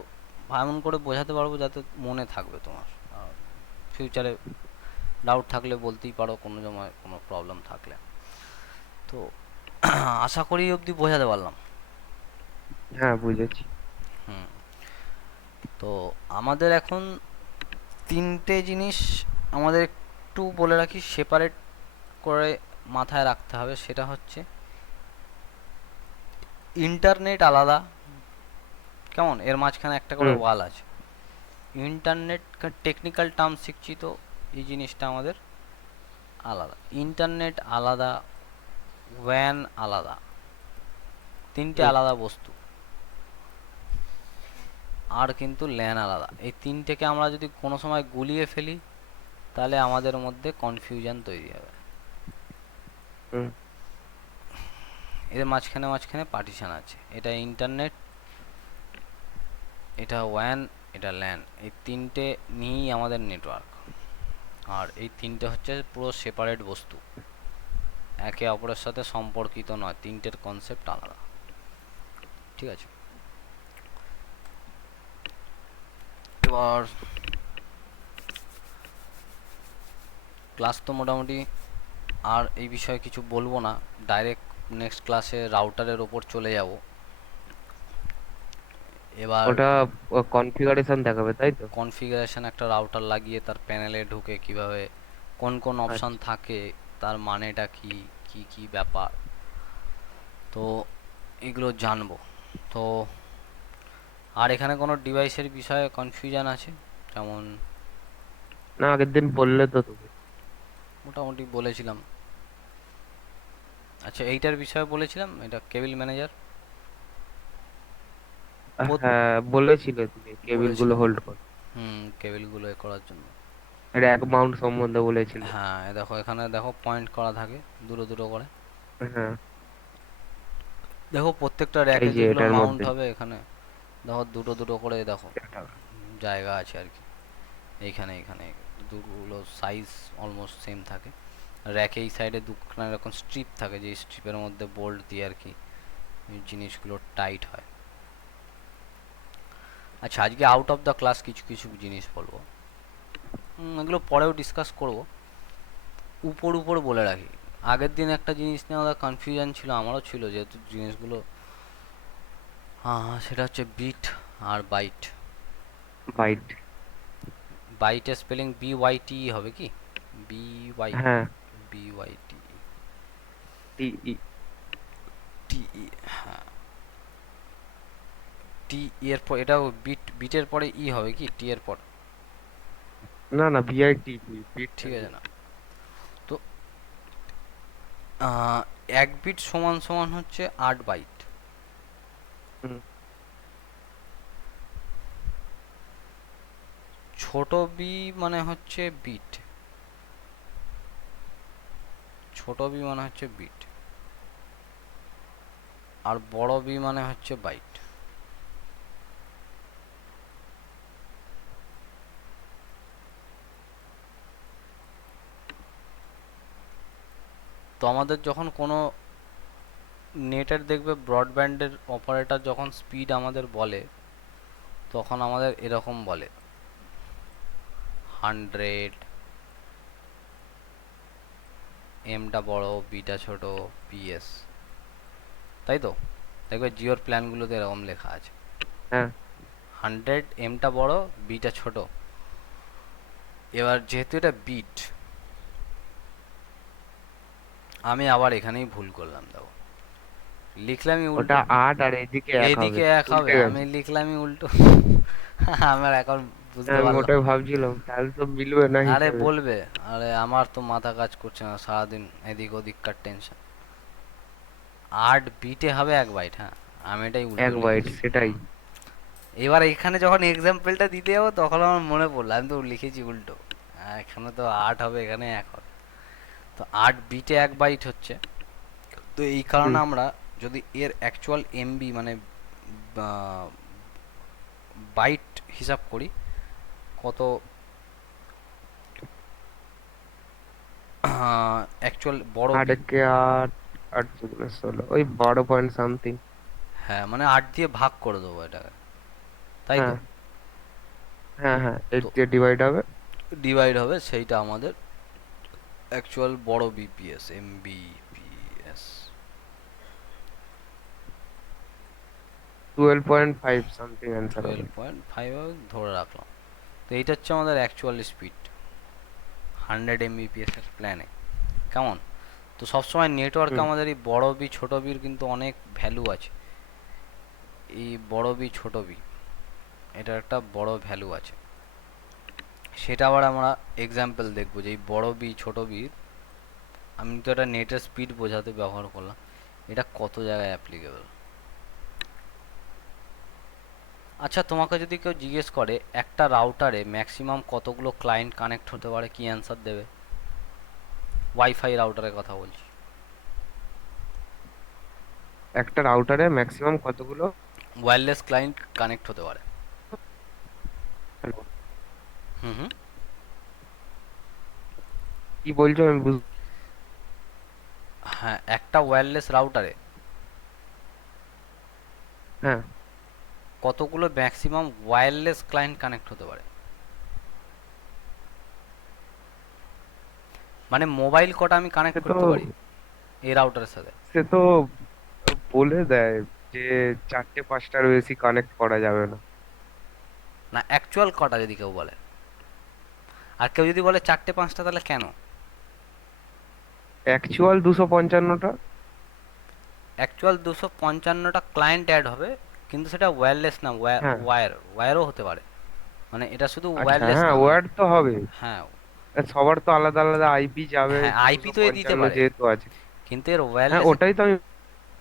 এমন করে বোঝাতে পারবো যাতে মনে থাকবে তোমার। ফিউচারে ডাউট থাকলে বলতেই পারো কোনো সময় কোনো প্রবলেম থাকলে। তো আশা করি এই অবধি বোঝাতে পারলাম। হ্যাঁ, বুঝেছি। হুম। তো আমাদের এখন তিনটে জিনিস আমাদের একটু বলে রাখি, সেপারেট করে মাথায় রাখতে হবে, সেটা হচ্ছে ইন্টারনেট আলাদা, কেমন, এর মাঝখানে একটা করে হুম ওয়াল আছে। ইন্টারনেট টেকনিক্যাল টার্ম শিখছি তো, এই জিনিসটা আমাদের আলাদা, ইন্টারনেট আলাদা, ওয়্যান আলাদা, তিনটে হুম আলাদা বস্তু। আর কিন্তু ল্যান আলাদা, এই তিনটেকে আমরা যদি কোনো সময় গুলিয়ে ফেলি তাহলে আমাদের মধ্যে কনফিউশন তৈরি হবে। হুম এর মাঝখানে মাঝখানে পার্টিশন আছে, এটা ইন্টারনেট, এটা ওয়্যান, এটা ল্যান, এই তিনটে নিয়েই আমাদের নেটওয়ার্ক। আর এই তিনটে হচ্ছে পুরো সেপারেট বস্তু, একে অপরের সাথে সম্পর্কিত নয়, তিনটের কনসেপ্ট আলাদা, ঠিক আছে। এবার ক্লাস তো মোটামুটি আর এই বিষয়ে কিছু বলবো না, ডাইরেক্ট নেক্সট ক্লাসে রাউটারের ওপর চলে যাব। এবার ওটা কনফিগারেশন দেখাবে তাই তো? কনফিগারেশন, একটা রাউটার লাগিয়ে তার প্যানেলে ঢুকে কিভাবে কোন কোন অপশন আচ্ছা। থাকে, তার মানেটা কি, কি কি ব্যাপার, তো এগুলো জানবো। তো আর এখানে কোনো ডিভাইসের বিষয়ে কনফিউশন আছে, যেমন না, আগের দিন বললে তো তুমি। মোটামুটি বলেছিলাম। আচ্ছা, এইটার বিষয়ে বলেছিলাম, এটা কেবিল ম্যানেজার হ্যাঁ, বলেছিলে তুমি কেবিল গুলো বলেছিলাম। হোল্ড কর। হুম, কেবিলগুলো এ করার জন্য। র্যাক মাউন্ট সম্বন্ধে বলেছিলে। হ্যাঁ, দেখো এখানে দেখো পয়েন্ট করা থাকে দুটো দুটো করে, হ্যাঁ, দেখো প্রত্যেকটা এই র্যাকে যে যেগুলো এটার মাউন্ট মধ্যে হবে এখানে দেখো দুটো দুটো করে দেখো এটা। জায়গা আছে আর কি। এইখানে এইখানে দুগুলো সাইজ অলমোস্ট সেম থাকে, র্যাকে এই সাইডে দুখানা এরকম স্ট্রিপ থাকে, যে স্ট্রিপের মধ্যে বোল্ট দিয়ে আর কি এই জিনিসগুলো টাইট হয়। আচ্ছা, আজকে আউট অফ দ্য ক্লাস কিছু কিছু জিনিস বলবো, এগুলো পরেও ডিসকাস করব, উপর উপর বলে রাখি। আগের দিন একটা জিনিস নিয়ে আমাদের কনফিউশন ছিল, আমারও ছিল, যেহেতু জিনিসগুলো, হ্যাঁ সেটা হচ্ছে বিট আর বাইট। বাইট। বাইটের স্পেলিং বি ওয়াই টি হবে কি, বি ওয়াই, হ্যাঁ। বি ওয়াই টি, টি ই। টি ই, হ্যাঁ, টি এর পর এটাও বিটের পরে ই হবে কি, টি এর পর, না না, ভিআইটিপি বিট ঠিক থাকে। আছে না। তো আহ, এক বিট সমান সমান হচ্ছে 8 বাইট, হুম ছোট বি মানে হচ্ছে বিট, ছোট বি মানে হচ্ছে বিট, আর বড় বি মানে হচ্ছে বাইট। তো আমাদের যখন কোনো নেটের দেখবে ব্রডব্যান্ডের অপারেটর যখন স্পিড আমাদের বলে, তখন আমাদের এরকম বলে 100, এমটা বড় বিটা ছোট, পিএস, তাই তো? দেখবে জিওর প্ল্যানগুলোতে এরকম লেখা আছে হ্যাঁ 100, এমটা বড় বিটা ছোট। এবার যেহেতু এটা বিট, আমি আবার এখানেই ভুল করলাম, দেখো লিখলামই ওটা উল্টো, 8 আর এদিকে 1 হবে, এদিকে এক হবে, উল্টে আমি গেছে। লিখলামই উল্টো। আমার এখন বুঝতে আমি পারলাম। ওটাই ভাবছিলাম তাহলে তো মিলবে না আরে হিসেবে। বলবে, আরে আমার তো মাথা কাজ করছে না, সারাদিন এদিক ওদিককার টেনশন। 8 বিটে হবে 1 বাইট, হ্যাঁ আমি এটাই উল্টো 1 বাইট লিখেছি। সেটাই। এবার এখানে যখন এক্সাম্পলটা দিতে যাবো তখন আমার মনে পড়লো আমি তো লিখেছি উল্টো। এখানে তো 8 হবে, এখানে 1 হবে। তো 8 বিটে 1 বাইট হচ্ছে। তো এই কারণে হুম। আমরা যদি এর অ্যাকচুয়াল এমবি মানে বাইট হিসাব করি, কত অ্যাকচুয়াল বড় আট বি, একে 8, 8 × 16 ওই 12 পয়েন্ট সামথিং। হ্যাঁ মানে 8 দিয়ে ভাগ করে দেবো এটাকে, তাই তো? হ্যাঁ হ্যাঁ হ্যাঁ, তো 8 দিয়ে ডিভাইড হবে। ডিভাইড হবে, সেইটা আমাদের অ্যাকচুয়াল বড় বিপিএস, এমবিপিএস। 12.5 সামথিং অ্যান্সার হবে। 12.5 ধরে রাখলাম। তো এইটা হচ্ছে আমাদের অ্যাকচুয়াল স্পিড 100 এমবিপিএস এর প্ল্যানে। কেমন? তো সবসময় নেটওয়ার্কে হুম। আমাদের এই বড় বি ছোট বির কিন্তু অনেক ভ্যালু আছে। এই বড় বি ছোট বি, এটার একটা বড় ভ্যালু আছে। সেটা আবার আমরা এক্সাম্পল দেখবো যে এই বড় বি ছোট বির, আমি তো এটা নেটের স্পিড বোঝাতে ব্যবহার করলাম, এটা কত জায়গায় অ্যাপ্লিকেবল। আচ্ছা, তোমাকে যদি কেউ জিজ্ঞেস করে একটা রাউটারে ম্যাক্সিমাম কতগুলো ক্লায়েন্ট কানেক্ট হতে পারে, কি অ্যান্সার দেবে? ওয়াইফাই রাউটারের কথা বলছি। একটা রাউটারে ম্যাক্সিমাম কতগুলো? ওয়্যারলেস ক্লায়েন্ট কানেক্ট হতে পারে। Hello? হুম হুম। কি বলছো আমি হ্যাঁ, একটা ওয়্যারলেস রাউটারে হ্যাঁ কতগুলো ম্যাক্সিমাম ওয়্যারলেস ক্লায়েন্ট কানেক্ট হতে পারে, মানে মোবাইল কটা আমি কানেক্ট সে তো করতে পারি এই রাউটারের সাথে। সে তো বলে দেয় যে 4টে 5টার বেশি কানেক্ট করা যাবে না। না, অ্যাকচুয়াল কটা যদি কেউ বলে, আর কেউ যদি বলে 4টে 5টা, তাহলে কেন? অ্যাকচুয়াল 255টা। অ্যাকচুয়াল 255টা ক্লায়েন্ট অ্যাড হবে, কিন্তু সেটা ওয়্যারলেস না, হ্যাঁ ওয়্যারও হতে পারে, মানে এটা শুধু আচ্ছা, ওয়্যারলেস হ্যাঁ না মানে। ওয়ার্ড তো হবে। হ্যাঁ সবার তো আলাদা আলাদা আইপি যাবে, হ্যাঁ, আইপি দুশো তো এ দিতে পঞ্চান্ন পারে, যেহেতু আছে। কিন্তু এর হ্যাঁ ওয়্যারলেস, ওটাই তো আমি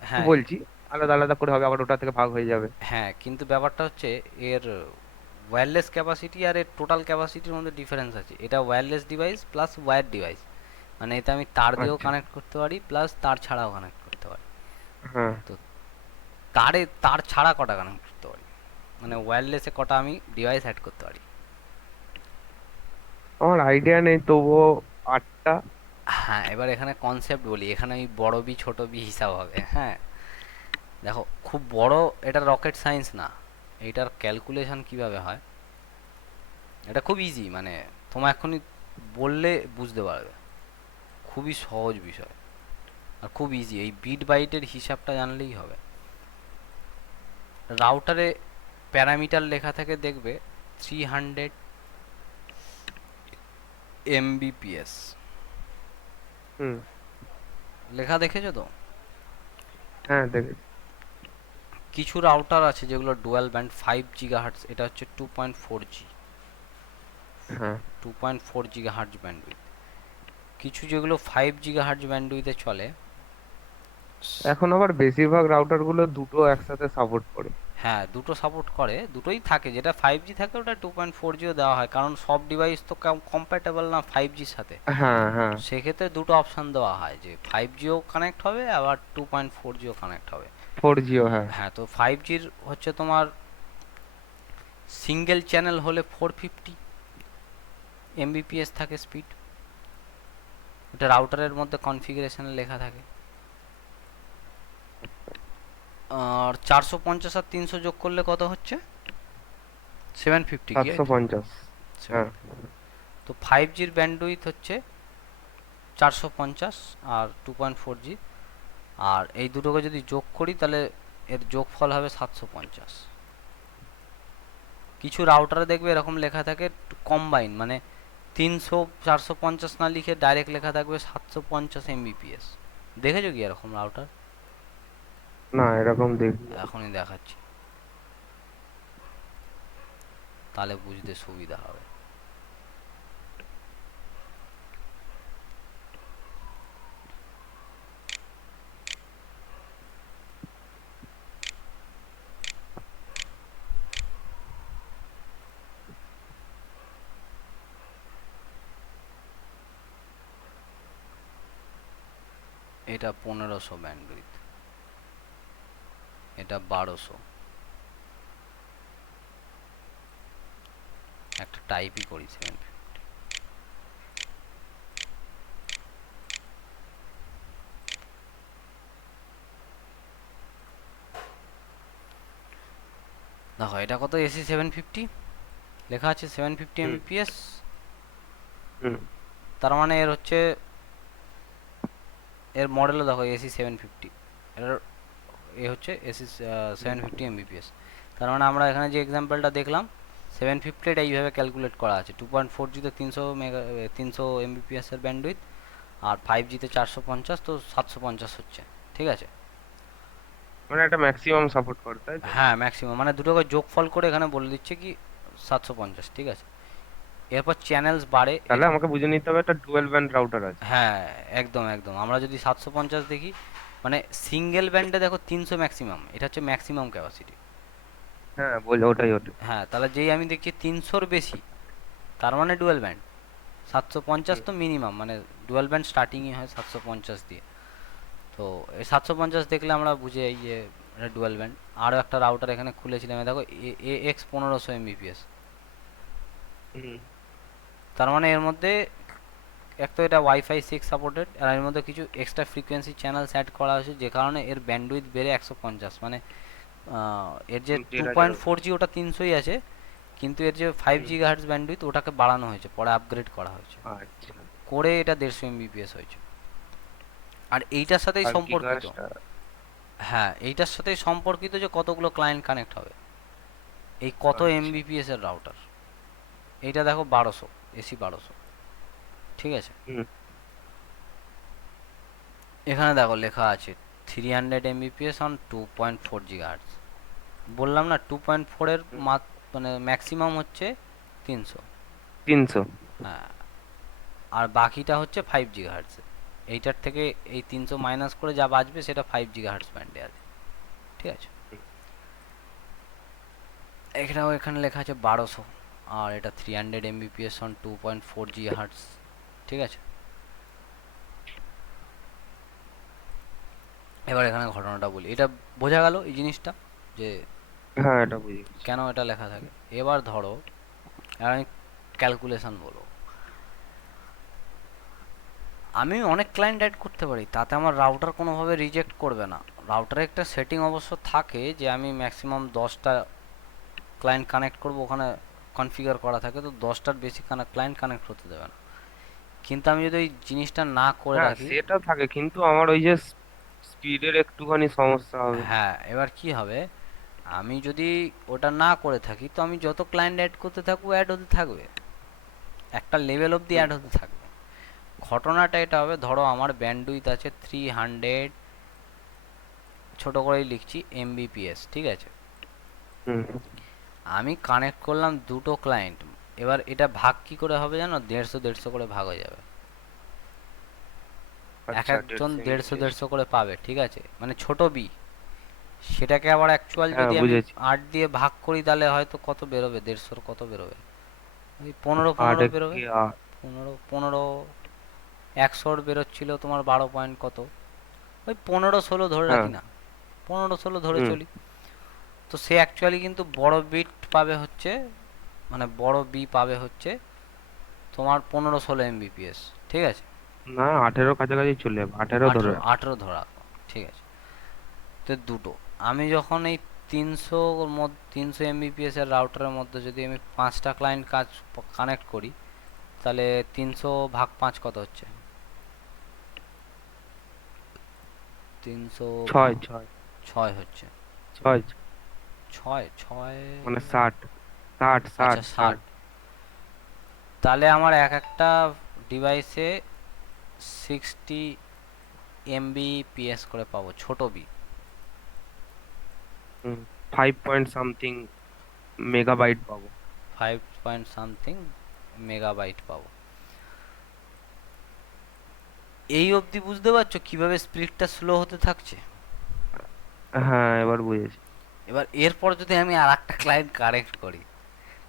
হ্যাঁ বলছি, আলাদা আলাদা করে হবে, আবার ওটা থেকে ভাগ হয়ে যাবে। হ্যাঁ, কিন্তু ব্যাপারটা হচ্ছে এর ওয়্যারলেস ক্যাপাসিটি আর এর টোটাল ক্যাপাসিটির মধ্যে ডিফারেন্স আছে। এটা wireless device plus wire device, মানে এতে আমি তার দিয়েও আচ্ছা। কানেক্ট করতে পারি প্লাস তার ছাড়াও কানেক্ট করতে পারি। হ্যাঁ তো তার ছাড়া কটা কানেক্ট করতে পারি, মানে ওয়্যারলেসে কটা আমি ডিভাইস অ্যাড করতে পারি? আমার আইডিয়া নেই তবুও 8টা। হ্যাঁ, এবার এখানে কনসেপ্ট বলি, এখানে ওই বড় বি ছোট বি হিসাব হবে। হ্যাঁ, দেখো খুব বড়, এটা রকেট সায়েন্স না, এইটার ক্যালকুলেশন কিভাবে হয় এটা খুব ইজি, মানে তোমার এখনই বললে বুঝতে পারবে, খুবই সহজ বিষয় আর খুব ইজি। এই বিট বাইটের হিসাবটা জানলেই হবে। রাউটারে প্যারামিটার লেখা থাকে দেখবে 300 Mbps হুম। লেখা, দেখেছো তো? হ্যাঁ দেখেছি। কিছু রাউটার আছে যেগুলো ডুয়াল ব্যান্ড 5 GHz, এটা হচ্ছে 2.4G, হ্যাঁ 2.4 GHz ব্যান্ডউইথ। কিছু যেগুলো 5 GHz ব্যান্ডউইথে চলে, এখন আবার বেশিরভাগ রাউটার গুলো দুটো একসাথে সাপোর্ট করে। হ্যাঁ দুটো সাপোর্ট করে, দুটোই থাকে, যেটা 5G থাকে ওটা 2.4Gও দেওয়া হয়, কারণ সব ডিভাইস তো কম্প্যাটেবল না 5Gর সাথে। হ্যাঁ হ্যাঁ। সেক্ষেত্রে দুটো অপশান দেওয়া হয় যে 5Gও কানেক্ট হবে আবার 2.4Gও কানেক্ট হবে। 4Gও হ্যাঁ। হ্যাঁ, তো 5Gর হচ্ছে তোমার সিঙ্গেল চ্যানেল হলে 450 Mbps থাকে স্পিড, ওটা রাউটারের মধ্যে কনফিগারেশনে লেখা থাকে। আর 450 আর 300 যোগ করলে কত হচ্ছে? 750 কি? 750। হ্যাঁ। 750। তো 5Gর ব্যান্ডউইথ হচ্ছে 450 আর 2.4G, আর এই দুটোকে যদি যোগ করি তাহলে এর যোগফল হবে 750। কিছু রাউটারে দেখবে এরকম লেখা থাকে কম্বাইন, মানে 300 450 না লিখে ডাইরেক্ট লেখা থাকবে 750 এমবিপিএস। দেখেছো কি এরকম রাউটার? না, এরকম দেখি। এখনই দেখাচ্ছি, তাহলে বুঝতে সুবিধা হবে। এটা 1500 ব্যান্ডউইথ, এটা 1200। একটা টাইপই করি 750। দেখো এটা কত, এসি 750 লেখা আছে 750 হুম। এমবিপিএস। হুম। তার মানে এর হচ্ছে, এর মডেলও দেখো এসি 750, এর এ হচ্ছে এসি হুম। 750 এমবিপিএস। তার মানে আমরা এখানে যে এক্সাম্পলটা দেখলাম 750 এটা এইভাবে ক্যালকুলেট করা আছে, 2.4Gতে 300 এমবিপিএস এর ব্যান্ডউইথ, আর 5Gতে 450, তো 750 হচ্ছে। ঠিক আছে? মানে একটা ম্যাক্সিমাম সাপোর্ট করে, তাই তো? হ্যাঁ ম্যাক্সিমাম, মানে দুটোকে যোগফল করে এখানে বলে দিচ্ছে কি 750। ঠিক আছে? এরপর চ্যানেলস বাড়ে তাহলে আমাকে বুঝে নিতে হবে একটা ডুয়েল ব্যান্ড রাউটার আছে। হ্যাঁ একদম একদম। আমরা যদি 750 দেখি, মানে সিঙ্গেল ব্যান্ডে দেখো 300 ম্যাক্সিমাম, এটা হচ্ছে ম্যাক্সিমাম ক্যাপাসিটি। হ্যাঁ, বল, ওটাই ওটাই। হ্যাঁ, তাহলে যেই আমি দেখছি 300-র বেশি, তার মানে ডুয়েল ব্যান্ড। 750 হুম। তো মিনিমাম, মানে ডুয়েল ব্যান্ড স্টার্টিংই হয় 750 দিয়ে। তো এই 750 দেখলে আমরা বুঝে এই যে এটা ডুয়েল ব্যান্ড। আরও একটা রাউটার এখানে খুলেছিলাম, দেখো এ এক্স 1500 এমবিপিএস। হুম। তার মানে এর মধ্যে এক তো এটা ওয়াইফাই 6 সাপোর্টেড, আর এর মধ্যে কিছু এক্সট্রা ফ্রিকোয়েন্সি চ্যানেল অ্যাড করা হয়েছে, যে কারণে এর ব্যান্ডউইথ বেড়ে 150, মানে এর যে টু 1,500 পয়েন্ট ফোর জি ওটা 300ই আছে, কিন্তু এর যে 5 GHz ব্যান্ডউইথ ওটাকে বাড়ানো হয়েছে, পরে আপগ্রেড করা হয়েছে, আচ্ছা। করে এটা 150 এমবিপিএস হয়েছে। আর এইটার সাথেই আর সম্পর্কিত, গিগাসটা? হ্যাঁ এইটার সাথেই সম্পর্কিত যে কতগুলো ক্লায়েন্ট কানেক্ট হবে, এই কত আচ্ছা। এমবিপিএস এর রাউটার। এইটা দেখো 1200, এসি 1200। ঠিক আছে? হুম। এখানে দেখো লেখা আছে 300 এমবিপিএস অন 2.4 GHz। বললাম না 2.4 এর হুম। মানে ম্যাক্সিমাম হচ্ছে 300। 300। হ্যাঁ, আর বাকিটা হচ্ছে 5 GHz। এইটার থেকে এই 300 মাইনাস করে যা বাঁচবে সেটা 5 GHz ব্যান্ডে আছে। ঠিক আছে? এখানেও এখানে লেখা আছে 1200, আর এটা 300 এমবিপিএস অন 2.4 GHz। ঠিক আছে? এবার এখানে ঘটনাটা বলি, এটা বোঝা গেল এই জিনিসটা যে হ্যাঁ, এটা বুঝে গেছি। কেন এটা লেখা থাকে। এবার ধরো আমি ক্যালকুলেশন বলবো, আমি অনেক ক্লায়েন্ট অ্যাড করতে পারি, তাতে আমার রাউটার কোনোভাবে রিজেক্ট করবে না। রাউটারে একটা সেটিং অবশ্য থাকে যে আমি ম্যাক্সিমাম 10টা ক্লায়েন্ট কানেক্ট করব, ওখানে কনফিগার করা থাকে, তো 10টার বেশি ক্লায়েন্ট কানেক্ট হতে দেবে না। কিন্তু আমি যদি ওই জিনিসটা না করে হ্যাঁ, রাখি, সেটা থাকে, কিন্তু আমার ওই যে স্পিডের একটুখানি সমস্যা হবে। হ্যাঁ এবার কি হবে, আমি যদি ওটা না করে থাকি তো আমি যত ক্লায়েন্ট অ্যাড করতে থাকবো অ্যাড হতে থাকবে, একটা লেভেল অবধি হুম। অ্যাড হতে থাকবে। ঘটনাটা এটা হবে, ধরো আমার ব্যান্ডউইথ আছে 300, ছোট করেই লিখছি, এমবিপিএস। ঠিক আছে? হুম। আমি কানেক্ট করলাম দুটো ক্লায়েন্ট, এবার এটা ভাগ কি করে হবে জানো? 150 150 করে ভাগ হয়ে যাবে, এক আচ্ছা, একজন 150 150 এমবিপিএস। 150 করে পাবে। ঠিক আছে? মানে ছোট বি, সেটাকে আবার অ্যাকচুয়াল হ্যাঁ, যদি আমি বুঝেছি। 8 দিয়ে ভাগ করি তাহলে হয়তো কত বেরোবে, 150-র কত বেরোবে, ওই 15 আট 15 বেরোবে। একে 15 15, 100-র বেরোচ্ছিল তোমার 12 পয়েন্ট কত, ওই 15 16 ধরে হ্যাঁ। রাখি না, 15 16 ধরে হুম। চলি। তো সে অ্যাকচুয়ালি কিন্তু বড় বিট পাবে হচ্ছে, মানে বড় বি পাবে হচ্ছে তোমার 15 16 এমবিপিএস। ঠিক আছে? না, 18 কাছাকাছি চলে যাবে, 18 ধরে 18, রাখ। 18 ধরা, ঠিক আছে। তো দুটো, আমি যখন এই 300 এর রাউটারের মধ্যে যদি আমি 5টা ক্লায়েন্ট কানেক্ট করি, তাহলে 300 ভাগ 5 কত হচ্ছে? 300 ছয় ভাগ ছয় 6 হচ্ছে। ছয় 6 6, মানে 60, 60, আচ্ছা 60, 60। 60। তাহলে আমার এক একটা ডিভাইসে 60 MBps করে পাবো, ছোট বি। 5 পয়েন্ট সামথিং মেগাবাইট পাবো। 5 পয়েন্ট সামথিং মেগাবাইট পাবো। এই অবধি বুঝতে পারছো কিভাবে স্পিডটা স্লো হতে থাকছে? হ্যাঁ, এবার বুঝেছি। এবার এরপর যদি আমি আর একটা ক্লায়েন্ট কানেক্ট করি,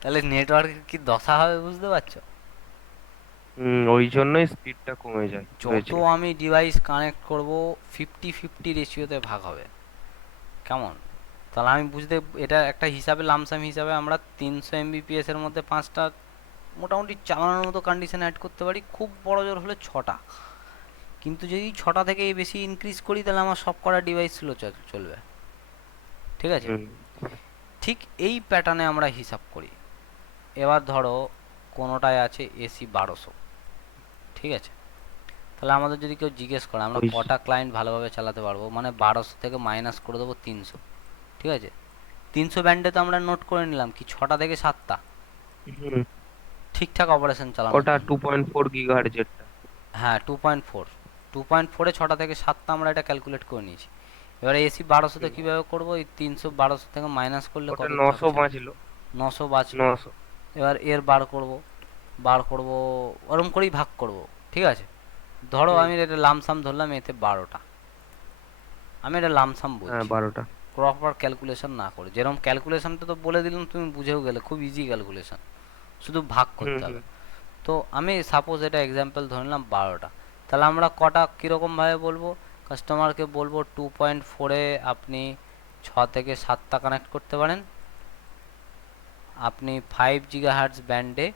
তাহলে নেটওয়ার্কের কি দশা হবে বুঝতে পারছো? ওই জন্যই স্পিডটা কমে যায় যত হয়েছে। আমি ডিভাইস কানেক্ট করব, 50-50 রেশিওতে ভাগ হবে। কেমন? তাহলে আমি বুঝতে, এটা একটা হিসাবে, লামসাম হিসাবে আমরা 300 MBps এর মধ্যে 5টা মোটামুটি চালানোর মতো কন্ডিশন অ্যাড করতে পারি, খুব বড় জোর হলে 6টা। কিন্তু যদি 6টা থেকে বেশি ইনক্রিজ করি, তাহলে আমার সব কটা ডিভাইস স্লো চলবে। ঠিক আছে? হুম ঠিক এই প্যাটার্নে আমরা হিসাব করি। এবার ধরো কোনোটায় আছে এসি 1200, ঠিক আছে? তাহলে আমাদের যদি কেউ জিজ্ঞেস করে আমরা ওই কটা ক্লায়েন্ট ভালোভাবে চালাতে পারবো, মানে 1200 থেকে মাইনাস করে দেবো 300, ঠিক আছে? 300 ব্যান্ডে তো আমরা নোট করে নিলাম কি 6টা থেকে 7টা হুম ঠিকঠাক অপারেশন চালানোর ওটা জন্য। 2.4 গিগাহার্জেরটা। হ্যাঁ, 2.4, 2.4-এ 6টা থেকে 7টা আমরা এটা ক্যালকুলেট করে নিয়েছি। এবারে এসি 1200-তে হুম, কীভাবে করবো? এই 300 1200 থেকে মাইনাস করলে ওটা কত 900 থাকছে? বাঁচলো। 900 বাঁচলো। 900। এবার এর বার করব ওরম করেই ভাগ করব, ঠিক আছে? ধরো হুম, আমি এটা লামসাম ধরলাম, এতে 12টা, আমি এটা লামসাম হ্যাঁ বলছি, 12টা। প্রপার ক্যালকুলেশন না করে। যেরকম ক্যালকুলেশনটা তো বলে দিলাম, তুমি বুঝেও গেলে, খুব ইজি ক্যালকুলেশন, শুধু ভাগ হুম করতে হুম হবে। তো আমি সাপোজ এটা এক্সাম্পল ধরে নিলাম 12টা। তাহলে আমরা কটা কীরকমভাবে বলবো? কাস্টমারকে বলবো 2.4-এ আপনি 6 থেকে 7টা কানেক্ট করতে পারেন, আপনি 5 GHz ব্যান্ডে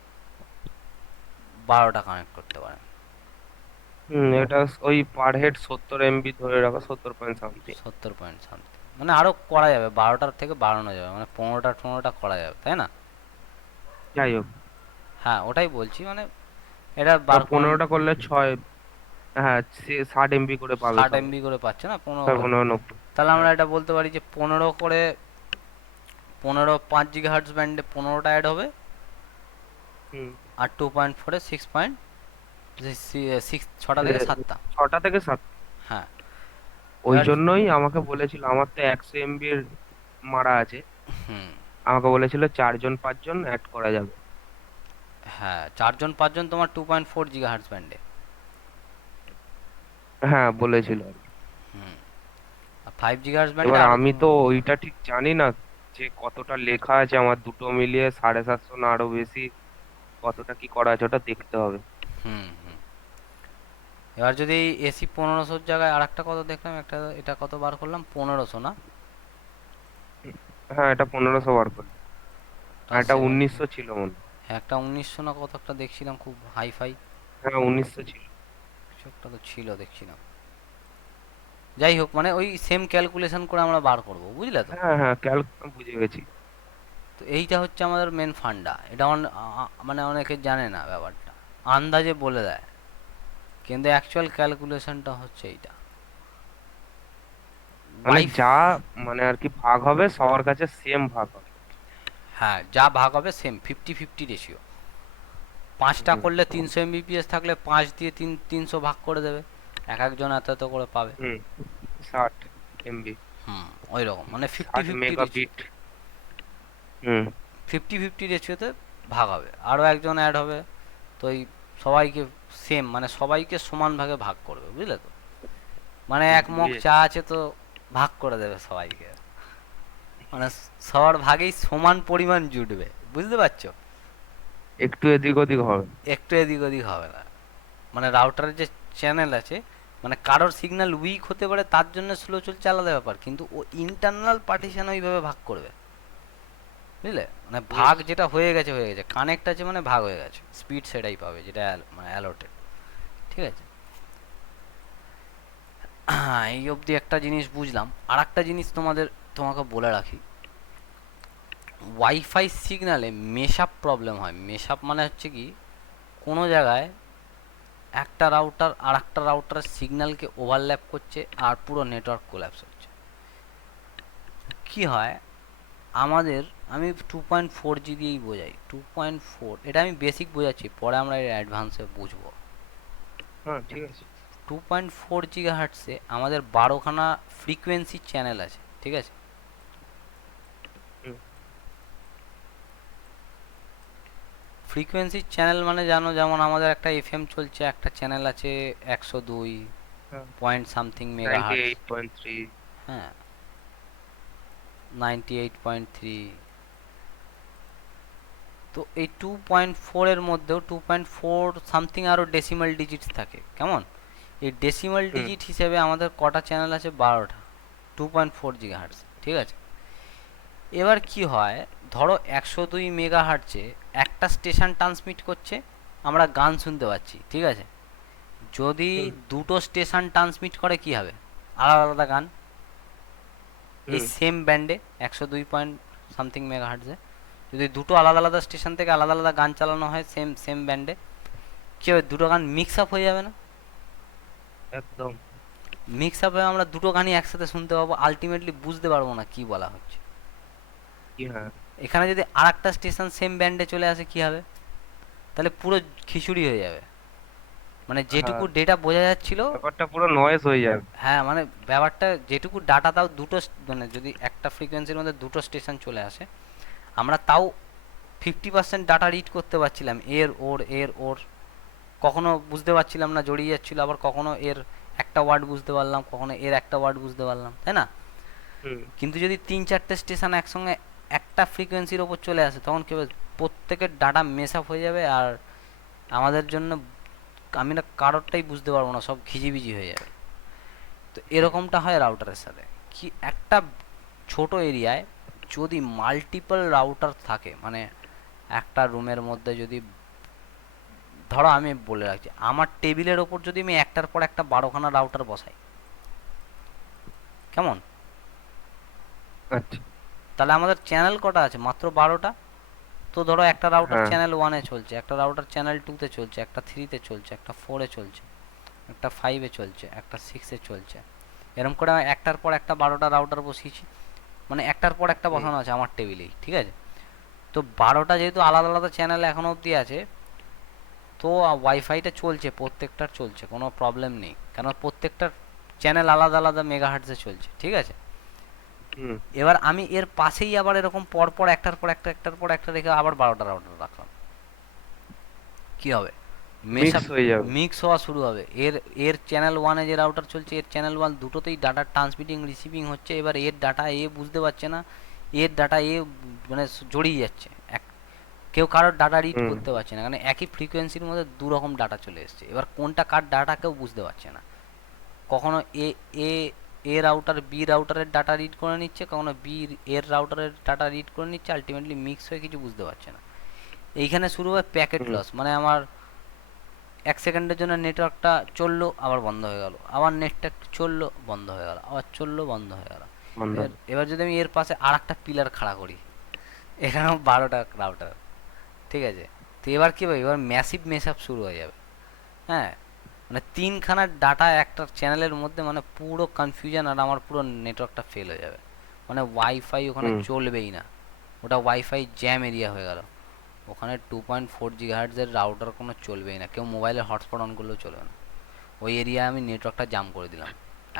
12টা কানেক্ট করতে পারেন। এটা ওই পার হেড 70 এমবি ধরে রাখো, 70 পয়েন্ট সামথিং। 70 পয়েন্ট সামথিং, মানে আরও করা যাবে, 12টার থেকে বাড়ানো যাবে, মানে 15টা করা যাবে, তাই না? যাই হোক, হ্যাঁ, ওটাই বলছি, মানে এটা বার করে 15টা করলে 6, হ্যাঁ 60 এমবি করে পাবে 60 সবাই। MB করে পাচ্ছে না, 15 তার করে। 15, 90। তাহলে আমরা হ্যাঁ। এটা বলতে পারি যে 15 করে, 5 GHz ব্যান্ডে 15টা অ্যাড হবে, হুম আর 2.4-এ 6টা থেকে 7টা। 6টা থেকে 7। হ্যাঁ। ওই এবার জন্যই আমাকে বলেছিল, আমার তো 100 এমবির মারা আছে, হুম, আমাকে বলেছিল 4 জন 5 জন অ্যাড করা যাবে। হ্যাঁ, 4 জন 5 জন তোমার 2.4 GHz ব্যান্ডে। হ্যাঁ বলেছিল আর কি। হুম, আর 5 GHz ব্যান্ডে এবার আরও আমি তো ওইটা ঠিক জানি না যে কতটা লেখা আছে, আমার দুটো মিলিয়ে 750 না আরো বেশি, কতটা কি করা আছে ওটা দেখতে হবে। হুম হুম। এবার যদি এসি 1500-র জায়গায় আর একটা কত দেখলাম, একটা এটা কত বার করলাম, 1500 না? হ্যাঁ, এটা 1500 বার করলে। আর এটা সেভেন, 1900 ছিল মনে হয়। একটা 1900 না কত একটা দেখছিলাম, খুব হাই ফাই হ্যাঁ 1900 ছিল। কিছু একটা তো ছিল দেখছিলাম। যাই হোক, মানে ওই সেম ক্যালকুলেশন করে আমরা বার করব, বুঝলে তো? হ্যাঁ হ্যাঁ, বুঝে গেছি। তো এইটা হচ্ছে আমাদের মেন ফান্ডা। এটা মানে অনেকে জানে না ব্যাপারটা, আন্দাজে বলে দেয়, কিন্তু অ্যাকচুয়াল ক্যালকুলেশনটা হচ্ছে এইটা। মানে ওয়াইফ, যা, মানে আর কি ভাগ হবে সবার কাছে সেম ভাগ হবে। হ্যাঁ, যা ভাগ হবে সেম 50-50 রেশিও। 5টা হুম করলে 300 MBps থাকলে 5 দিয়ে 300 ভাগ করে দেবে, এক একজন এত এত করে পাবে। হুম 60 এমবি, হুম, ওই রকম, মানে ফিফটি 60 ফিফটি রেশিও, মেগাবিট। হুম 50-50 রেশিওতে ভাগ হবে, আরও একজন অ্যাড হবে। তো এই সবাইকে সেম, মানে সবাইকে সমান ভাগে ভাগ করবে, বুঝলে তো? মানে এক মগ বুঝেছি। চা আছে তো ভাগ করে দেবে সবাইকে, মানে সবার ভাগেই সমান পরিমাণ জুটবে, বুঝতে পারছো? একটু এদিক ওদিক হবে। একটু এদিক ওদিক হবে না। মানে রাউটারের যে চ্যানেল আছে, মানে কারোর সিগন্যাল উইক হতে পারে, তার জন্য স্লো চলছে আলাদা ব্যাপার, কিন্তু ও ইন্টারনাল পার্টিশন ওইভাবে ভাগ করবে, বুঝলে? মানে ভাগ বুঝেছি। যেটা হয়ে গেছে হয়ে গেছে, কানেক্ট আছে মানে ভাগ হয়ে গেছে, স্পিড সেটাই পাবে যেটা মানে অ্যালোটেড, ঠিক আছে? এই অবধি একটা জিনিস বুঝলাম। আর একটা জিনিস তোমাকে বলে রাখি, ওয়াইফাই সিগনালে মেশআপ প্রবলেম হয়। মেশআপ মানে হচ্ছে কি, কোনো জায়গায় একটা রাউটার আর একটা রাউটারের সিগন্যালকে ওভারল্যাপ করছে আর পুরো নেটওয়ার্ক কোল্যাপস হচ্ছে। কি হয় আমাদের, আমি 2.4G দিয়েই বোঝাই, 2.4, এটা আমি বেসিক বোঝাচ্ছি, পরে আমরা এর অ্যাডভান্সে বুঝবো। হ্যাঁ ঠিক আছে। 2.4 GHz আমাদের 12খানা ফ্রিকোয়েন্সি চ্যানেল আছে, ঠিক আছে? হুম, ফ্রিকোয়েন্সি চ্যানেল মানে জানো, যেমন আমাদের একটা এফএম চলছে, একটা চ্যানেল আছে 102 হ্যাঁ, point something ninety megahertz. Eight point three হ্যাঁ, 98.3। তো এই 2.4-এর মধ্যেও 2.4 সামথিং আরও ডেসিমাল ডিজিটস থাকে, কেমন? এই ডেসিমাল হুম, ডিজিট হিসেবে আমাদের কটা চ্যানেল আছে? 12টা, 2.4 GHz, ঠিক আছে? এবার কি হয়, ধরো 102 মেগাহার্টজে একটা স্টেশন ট্রান্সমিট করছে, আমরা গান শুনতে পাচ্ছি, ঠিক আছে? যদি হুম, দুটো স্টেশন ট্রান্সমিট করে কি হবে? আলাদা আলাদা গান, এই হুম, সেম ব্যান্ডে 102 পয়েন্ট সামথিং মেগাহার্টজে যদি দুটো আলাদা আলাদা স্টেশন থেকে আলাদা আলাদা গান চালানো হয় সেম সেম ব্যান্ডে, কি হবে? দুটো গান মিক্স আপ হয়ে যাবে না? একদম। মিক্স আপ হয়ে আমরা দুটো গানই একসাথে শুনতে পাবো, আলটিমেটলি বুঝতে পারবো না কি বলা হচ্ছে। হ্যাঁ, এখানে যদি আর একটা স্টেশন সেম ব্যান্ডে চলে আসে কি হবে? তাহলে পুরো খিচুড়ি হয়ে যাবে। মানে যেটুকু হ্যাঁ, ডেটা বোঝা যাচ্ছিল, ব্যাপারটা পুরো নয়েজ হয়ে যাবে। হ্যাঁ মানে ব্যাপারটা যেটুকু ডাটা, তাও দুটো মানে যদি একটা ফ্রিকোয়েন্সির মধ্যে দুটো স্টেশন চলে আসে, আমরা তাও 50% ডাটা রিড করতে পারছিলাম, এর ওর এর ওর। কখনো বুঝতে পারছিলাম না, জড়িয়ে যাচ্ছিল, আবার কখনো এর একটা ওয়ার্ড বুঝতে পারলাম, কখনো এর একটা ওয়ার্ড বুঝতে পারলাম, তাই না? হুম, কিন্তু যদি 3-4টে স্টেশন একসঙ্গে একটা ফ্রিকোয়েন্সির ওপর চলে আসে, তখন কি হবে? প্রত্যেকের ডাটা মেস আপ হয়ে যাবে, আর আমাদের জন্য আমি না কারোরটাই বুঝতে পারবো না, সব ঘিজিবিজি হয়ে যাবে। তো এরকমটা হয় রাউটারের সাথে। কি একটা ছোট এরিয়ায় যদি মাল্টিপল রাউটার থাকে, মানে একটা রুমের মধ্যে যদি, ধরো আমি বলে রাখছি, আমার টেবিলের ওপর যদি আমি একটার পর একটা 12খানা রাউটার বসাই, কেমন? আচ্ছা, তাহলে আমাদের চ্যানেল কটা আছে? মাত্র 12টা। তো ধরো একটা রাউটার হ্যাঁ, চ্যানেল 1-এ চলছে, একটা রাউটার চ্যানেল 2-তে চলছে, একটা 3-তে চলছে, একটা 4-এ চলছে, একটা 5-এ চলছে, একটা 6-এ চলছে। এরকম করে আমি একটার পর একটা 12টা রাউটার বসিয়েছি, মানে একটার পর একটা হুম, বসানো আছে আমার টেবিলেই, ঠিক আছে? তো 12টা যেহেতু আলাদা আলাদা চ্যানেল এখনো অবধি আছে, তো ওয়াইফাইটা চলছে, প্রত্যেকটার চলছে, কোনো প্রবলেম নেই, কারণ প্রত্যেকটার চ্যানেল আলাদা আলাদা মেগাহার্টজে চলছে, ঠিক আছে? হুম, এবার আমি এর পাশেই আবার এরকম পরপর একটার পর একটা একটার পর একটা রেখে আবার 12টা রাউটার রাখলাম, কি হবে? মিক্স মেশআপ, হয়ে যাবে। মিক্স হওয়া শুরু হবে। এর এর চ্যানেল 1-এ যে রাউটার চলছে, এর চ্যানেল 1 দুটোতেই ডাটা ট্রান্সমিটিং রিসিভিং হচ্ছে। এবার এর ডাটা এ বুঝতে পারছে না, এর ডাটা এ মানে জড়িয়ে যাচ্ছে, কেউ কারোর ডাটা রিড হুম, করতে পারছে না, কারণ একই ফ্রিকোয়েন্সির মধ্যে দু রকম ডাটা চলে এসছে। এবার কোনটা কার ডাটা কেউ বুঝতে পারছে না। কখনো এ এ এ রাউটার বি রাউটারের ডাটা রিড করে নিচ্ছে, কখনো বি এর রাউটারের ডাটা রিড করে নিচ্ছে, আলটিমেটলি মিক্স হয়ে কিছু বুঝতে পারছে না। এইখানে শুরু হয় প্যাকেট হুম, লস, মানে আমার 1 সেকেন্ডের জন্য নেটওয়ার্কটা চললো, আবার বন্ধ হয়ে গেল, আবার নেটটা একটু চললো, বন্ধ হয়ে গেল, আবার চললো, বন্ধ হয়ে গেল। বন্ধ। এবার এবার যদি আমি এর পাশে আর একটা পিলার খাড়া করি, এখানেও 12টা রাউটার, ঠিক আছে? তো এবার কি হবে? এবার ম্যাসিভ মেশআপ শুরু হয়ে যাবে। হ্যাঁ, মানে 3খানা ডাটা একটা চ্যানেলের মধ্যে, মানে পুরো কনফিউশন, আর আমার পুরো নেটওয়ার্কটা ফেল হয়ে যাবে। মানে ওয়াইফাই ওখানে হুম, চলবেই না, ওটা ওয়াইফাই জ্যাম এরিয়া হয়ে গেল। ওখানে 2.4 GHz রাউটার কোনো চলবেই না, কেউ মোবাইলের হটস্পট অন করলেও চলবে না। ওই এরিয়ায় আমি নেটওয়ার্কটা জাম করে দিলাম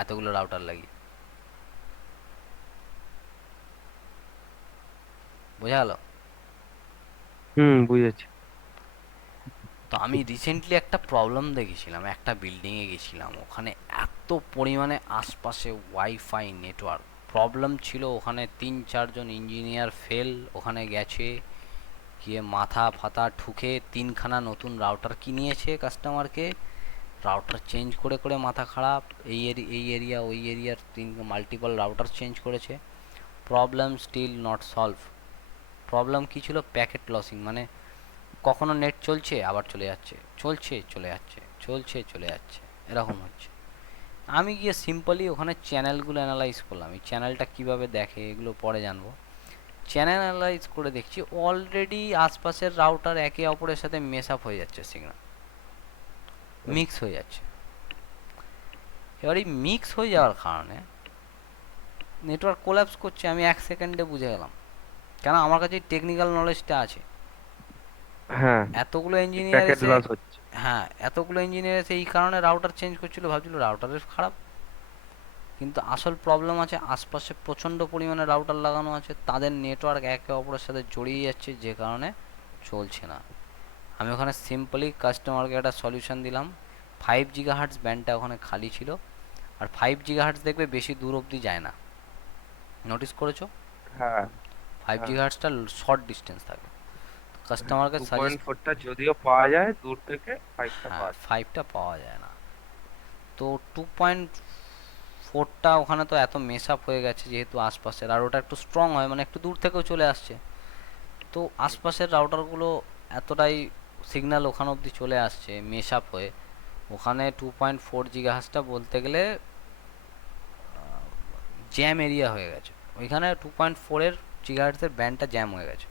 এতগুলো রাউটার লাগিয়ে। বোঝা গেল? হুম, বুঝেছি। তো আমি রিসেন্টলি একটা প্রবলেম দেখেছিলাম, একটা বিল্ডিংয়ে গেছিলাম, ওখানে এত পরিমাণে আশপাশে ওয়াইফাই নেটওয়ার্ক প্রবলেম ছিল, ওখানে 3-4 জন ইঞ্জিনিয়ার ফেল, ওখানে গেছে, গিয়ে মাথা ফাতা ঠুকে 3খানা নতুন রাউটার কিনিয়েছে কাস্টমারকে, রাউটার চেঞ্জ করে করে মাথা খারাপ, এই এরিয়া ওই এরিয়ার 3 মাল্টিপল রাউটার চেঞ্জ করেছে। Problem still not solve. Problem কী ছিল? প্যাকেট লসিং, মানে কখনো নেট চলছে আবার চলে যাচ্ছে, চলছে চলে যাচ্ছে, চলছে চলে যাচ্ছে, এরকম হচ্ছে। আমি গিয়ে সিম্পলি ওখানে চ্যানেলগুলো অ্যানালাইজ করলাম, এই চ্যানেলটা কীভাবে দেখে এগুলো পরে জানবো। চ্যানেল অ্যানালাইজ করে দেখছি অলরেডি আশপাশের রাউটার একে অপরের সাথে মেস আপ হয়ে যাচ্ছে, সিগন্যাল মিক্স হয়ে যাচ্ছে। এবার এই মিক্স হয়ে যাওয়ার কারণে নেটওয়ার্ক কোল্যাপস করছে, আমি 1 সেকেন্ডে বুঝে গেলাম, কেন আমার কাছে টেকনিক্যাল নলেজটা আছে। হ্যাঁ, এতগুলো ইঞ্জিনিয়ার প্যাকেট এসে, লস হচ্ছে। হ্যাঁ এতগুলো ইঞ্জিনিয়ার এসে এই কারণে রাউটার চেঞ্জ করছিল, ভাবছিল রাউটারের খারাপ, কিন্তু আসল প্রবলেম আছে আশপাশে প্রচণ্ড পরিমাণে রাউটার লাগানো আছে, তাদের নেটওয়ার্ক একে অপরের সাথে জড়িয়ে যাচ্ছে, যে কারণে চলছে না। আমি ওখানে সিম্পলি কাস্টমারকে একটা সলিউশন দিলাম। 5 GHz ব্যান্ডটা ওখানে খালি ছিল, আর 5 GHz দেখবে বেশি দূর অবধি যায় না, নোটিস করেছো? হ্যাঁ, ফাইভ হ্যাঁ। জিগাহার্টসটা শর্ট ডিস্টেন্স থাকে। কাস্টমারকে টু পয়েন্ট সাজেস্ট, ফোরটা যদিও পাওয়া যায় দূর থেকে, ফাইভটা হ্যাঁ পাওয়া যায়। 5টা পাওয়া যায় না। তো 2.4টা ওখানে তো এত মেস আপ হয়ে গেছে যেহেতু আশপাশের, আর ওটা একটু স্ট্রং হয় মানে একটু দূর থেকেও চলে আসছে, তো আশপাশের রাউটারগুলো এতটাই সিগন্যাল ওখানে অবধি চলে আসছে মেস আপ হয়ে, ওখানে 2.4 GHz বলতে গেলে জ্যাম এরিয়া হয়ে গেছে। ওইখানে 2.4 GHz ব্যান্ডটা জ্যাম হয়ে গেছে,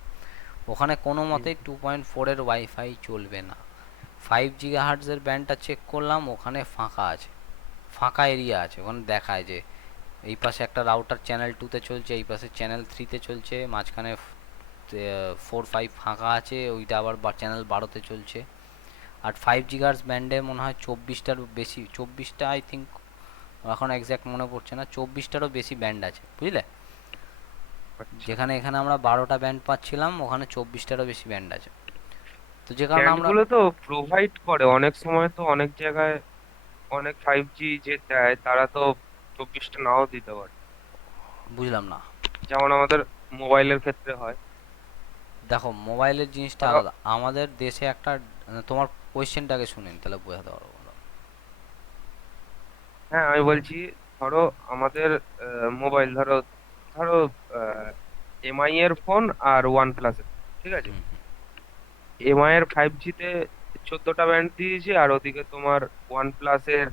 ওখানে কোনো হুম, মতেই 2.4 ওয়াইফাই চলবে না। 5 GHz ব্যান্ডটা চেক করলাম, ওখানে ফাঁকা আছে, ফাঁকা এরিয়া আছে, ওখানে দেখায় যে এই পাশে একটা রাউটার চ্যানেল 2তে চলছে, এই পাশে চ্যানেল 3তে চলছে, মাঝখানে 4 5 ফাঁকা আছে, ওইটা আবার চ্যানেল 12তে চলছে। আর 5 GHz ব্যান্ডে মনে হয় 24টারও বেশি, 24টা আই থিঙ্ক, এখন এক্স্যাক্ট মনে পড়ছে না, 24টারও বেশি ব্যান্ড আছে, বুঝলে? আচ্ছা। যেখানে এখানে আমরা 12টা ব্যান্ড পাচ্ছিলাম, ওখানে 24টারও বেশি ব্যান্ড আছে। তো যে কারণে আমরা, ব্যান্ডগুলো তো প্রোভাইড করে অনেক সময়, তো অনেক জায়গায় অনেক 5G যে দেয় তারা তো 24টা নাও দিতে পারে। বুঝলাম না। যেমন আমাদের মোবাইলের ক্ষেত্রে হয়। দেখো মোবাইলের জিনিসটা ধরো, আলাদা, আমাদের দেশে একটা, তোমার কোয়েশ্চেনটাকে শুনিন তাহলে বোঝাতে পারবো। হ্যাঁ আমি বলছি, ধরো আমাদের মোবাইল, ধরো ধরো এমআই এর ফোন আর ওয়ান প্লাসের, ঠিক আছে। হুম, এমআই এর 5G-তে 14টা ব্যান্ড দিয়েছে, আর ওদিকে তোমার ওয়ান প্লাসের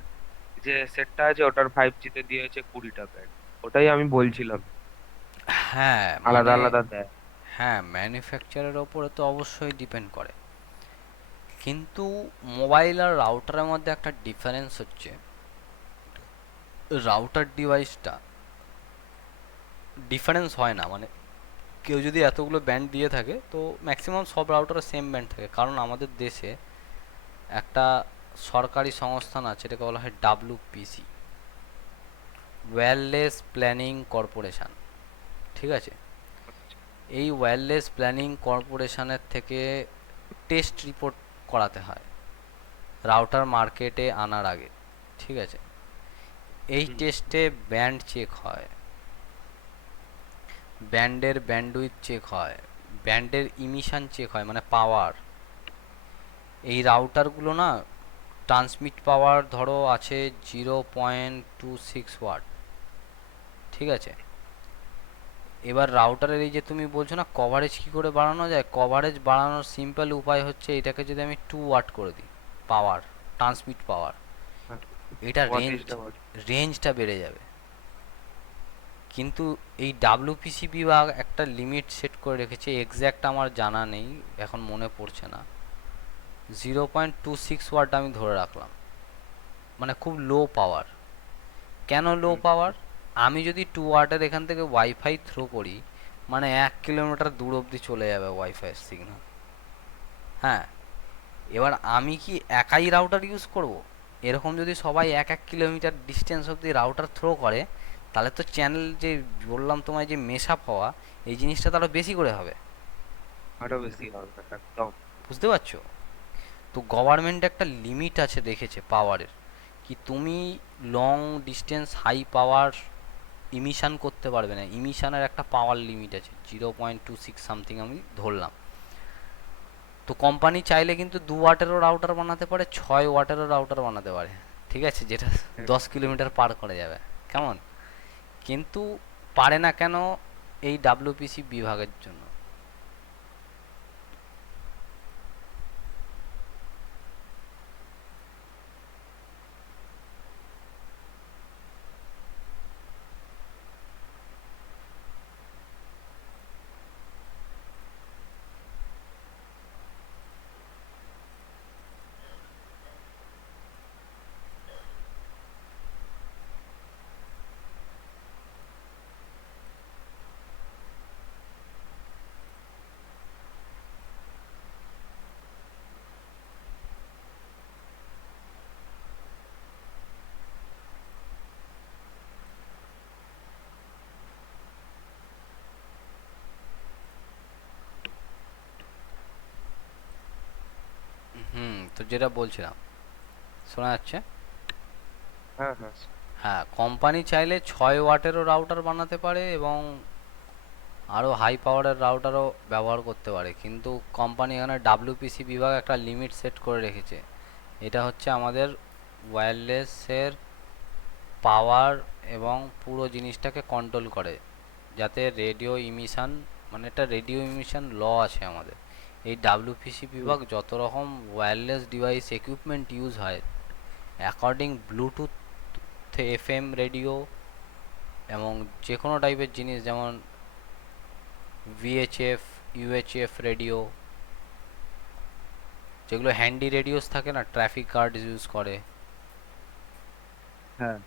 যে সেটটা আছে ওটার 5G-তে দিয়েছে 20টা ব্যান্ড। ওটাই আমি বলছিলাম, হ্যাঁ আলাদা মানে, আলাদা দেয়। হ্যাঁ ম্যানুফ্যাকচারের ওপরে তো অবশ্যই ডিপেন্ড করে, কিন্তু মোবাইল আর রাউটারের মধ্যে একটা ডিফারেন্স হচ্ছে, রাউটার ডিভাইসটা ডিফারেন্স হয় না, মানে কেউ যদি এতগুলো ব্যান্ড দিয়ে থাকে তো ম্যাক্সিমাম সব রাউটারে সেম ব্যান্ড থাকে, কারণ আমাদের দেশে একটা সরকারি সংস্থান আছে, এটাকে বলা হয় WPC, ওয়্যারলেস প্ল্যানিং কর্পোরেশন, ঠিক আছে? এই ওয়্যারলেস প্ল্যানিং কর্পোরেশনের থেকে টেস্ট রিপোর্ট করাতে হয় রাউটার মার্কেটে আনার আগে, ঠিক আছে? এই হুম, টেস্টে ব্যান্ড চেক হয়, ব্যান্ডের ব্যান্ডউইথ চেক হয়, ব্যান্ডের ইমিশন চেক হয় মানে পাওয়ার। এই রাউটারগুলো না ট্রান্সমিট পাওয়ার ধরো আছে 0.26 ওয়াট, ঠিক আছে? এবার রাউটারের এই যে তুমি বলছো না কভারেজ কী করে বাড়ানো যায়, কভারেজ বাড়ানোর সিম্পল উপায় হচ্ছে এটাকে যদি আমি 2 ওয়াট করে দিই, পাওয়ার, ট্রান্সমিট পাওয়ার, হ্যাঁ, এটা রেঞ্জ, ওয়াটেজটা বাড়ে। রেঞ্জটা বেড়ে যাবে। কিন্তু এই ডাব্লিউপিসি বিভাগ একটা লিমিট সেট করে রেখেছে, এক্স্যাক্ট আমার জানা নেই, এখন মনে পড়ছে না, 0.26 ওয়াট আমি ধরে রাখলাম, মানে খুব লো পাওয়ার। কেন লো হুম, পাওয়ার? আমি যদি 2 ওয়াটের এখান থেকে ওয়াইফাই থ্রো করি, মানে 1 কিলোমিটার দূর অবধি চলে যাবে ওয়াইফাইয়ের সিগন্যাল। হ্যাঁ, এবার আমি কি একাই রাউটার ইউজ করব? এরকম যদি সবাই 1 1 কিলোমিটার ডিস্টেন্স অবধি রাউটার থ্রো করে, তাহলে তো চ্যানেল যে বললাম তোমায় যে মেশ আপ হওয়া, এই জিনিসটা তো আরও বেশি করে হবে, আরো বেশি হবে একদম। বুঝতে পারছো? তো গভর্নমেন্ট একটা লিমিট আছে রেখেছে পাওয়ারের, কি তুমি long distance high power emission করতে পারবে না, ইমিশনের একটা পাওয়ার লিমিট আছে 0.26 সামথিং আমি ধরলাম। তো কোম্পানি চাইলে কিন্তু 2 ওয়াটেরও রাউটার বানাতে পারে, 6 ওয়াটেরও রাউটার বানাতে পারে, ঠিক আছে, যেটা 10 কিলোমিটার পার করে যাবে, কেমন? কিন্তু পারে না কেন? এই ডাব্লিউপিসি বিভাগের জন্য। তো যেটা বলছিলাম, শোনা যাচ্ছে? হ্যাঁ হ্যাঁ। হ্যাঁ, কোম্পানি চাইলে 6 ওয়াটেরও রাউটার বানাতে পারে এবং আরও হাই পাওয়ারের রাউটারও ব্যবহার করতে পারে, কিন্তু কোম্পানি এখানে ডাব্লিউপিসি বিভাগ একটা লিমিট সেট করে রেখেছে। এটা হচ্ছে আমাদের ওয়্যারলেসের পাওয়ার এবং পুরো জিনিসটাকে কন্ট্রোল করে, যাতে রেডিও ইমিশন, মানে একটা রেডিও ইমিশন ল আছে আমাদের। এই ডাব্লিউপিসি বিভাগ যত রকম ওয়্যারলেস ডিভাইস ইকুইপমেন্ট ইউজ হয় অ্যাকর্ডিং ব্লুটুথ, এফএম রেডিও এবং যে কোনো টাইপের জিনিস, যেমন ভিএইচএফ, ইউএইচএফ রেডিও, যেগুলো হ্যান্ডি রেডিওস থাকে না, ট্রাফিক গার্ড ইউজ করে, হ্যাঁ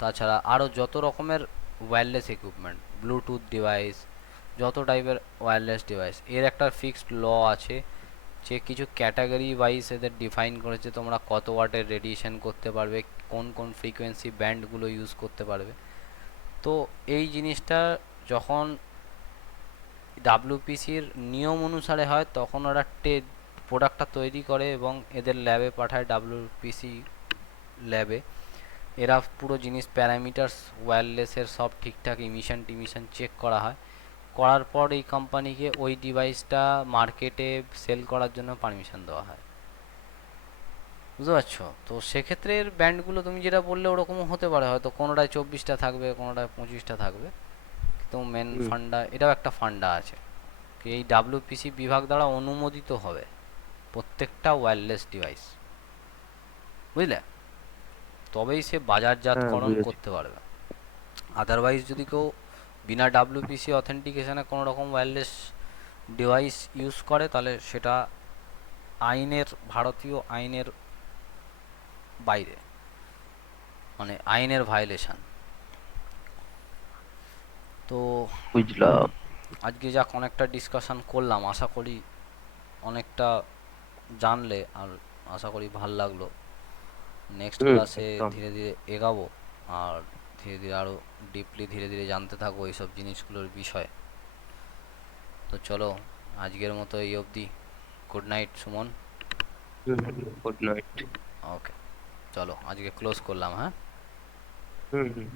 তাছাড়া আরও যত রকমের ওয়্যারলেস ইকুইপমেন্ট, ব্লুটুথ ডিভাইস, যত টাইপের ওয়্যারলেস ডিভাইস, এর একটা ফিক্সড ল আছে, যে কিছু ক্যাটাগরি ওয়াইজ এদের ডিফাইন করেছে তোমরা কত ওয়াটের রেডিয়েশন করতে পারবে, কোন কোন ফ্রিকোয়েন্সি ব্যান্ডগুলো ইউজ করতে পারবে। তো এই জিনিসটা যখন ডাব্লিউপিসির নিয়ম অনুসারে হয় তখন ওরা প্রোডাক্টটা তৈরি করে এবং এদের ল্যাবে পাঠায়, ডাব্লিউপিসি ল্যাবে। এরা পুরো জিনিস প্যারামিটার্স ওয়্যারলেসের সব ঠিকঠাক ইমিশন টিমিশন চেক করা হয়, করার পর এই কোম্পানিকে ওই ডিভাইসটা মার্কেটে সেল করার জন্য পারমিশন দেওয়া হয়। বুঝতে পারছো? তো সেক্ষেত্রে এর ব্যান্ডগুলো তুমি যেটা বললে ওরকমও হতে পারে, হয়তো কোনোটায় 24টা থাকবে, কোনোটায় 25টা থাকবে, তো মেন হুম ফান্ডা, এটাও একটা ফান্ডা আছে কি এই ডাব্লিউপিসি বিভাগ দ্বারা অনুমোদিত হবে প্রত্যেকটা ওয়্যারলেস ডিভাইস, বুঝলে? তবেই সে হ্যাঁ বাজারজাতকরণ বুঝেছি। করতে পারবে। আদারওয়াইজ যদি কেউ বিনা ডাব্লিউপিসি অথেন্টিকেশনে কোনো রকম ওয়্যারলেস ডিভাইস ইউজ করে তাহলে সেটা আইনের, ভারতীয় আইনের বাইরে, মানে আইনের ভায়োলেশন। তো বুঝলাম। আজকে যাক অনেকটা ডিসকাশন করলাম, আশা করি অনেকটা জানলে, আর আশা করি ভাল লাগলো। নেক্সট ক্লাসে একদম। ধীরে ধীরে এগাবো, আর ধীরে ধীরে আরও ডিপলি ধীরে ধীরে জানতে থাকবো এইসব জিনিসগুলোর বিষয়ে। তো চলো, আজকের মতো এই অবধি। Good night Suman. Good night. Okay, চলো আজকে ক্লোজ করলাম, হ্যাঁ। হুম হুম।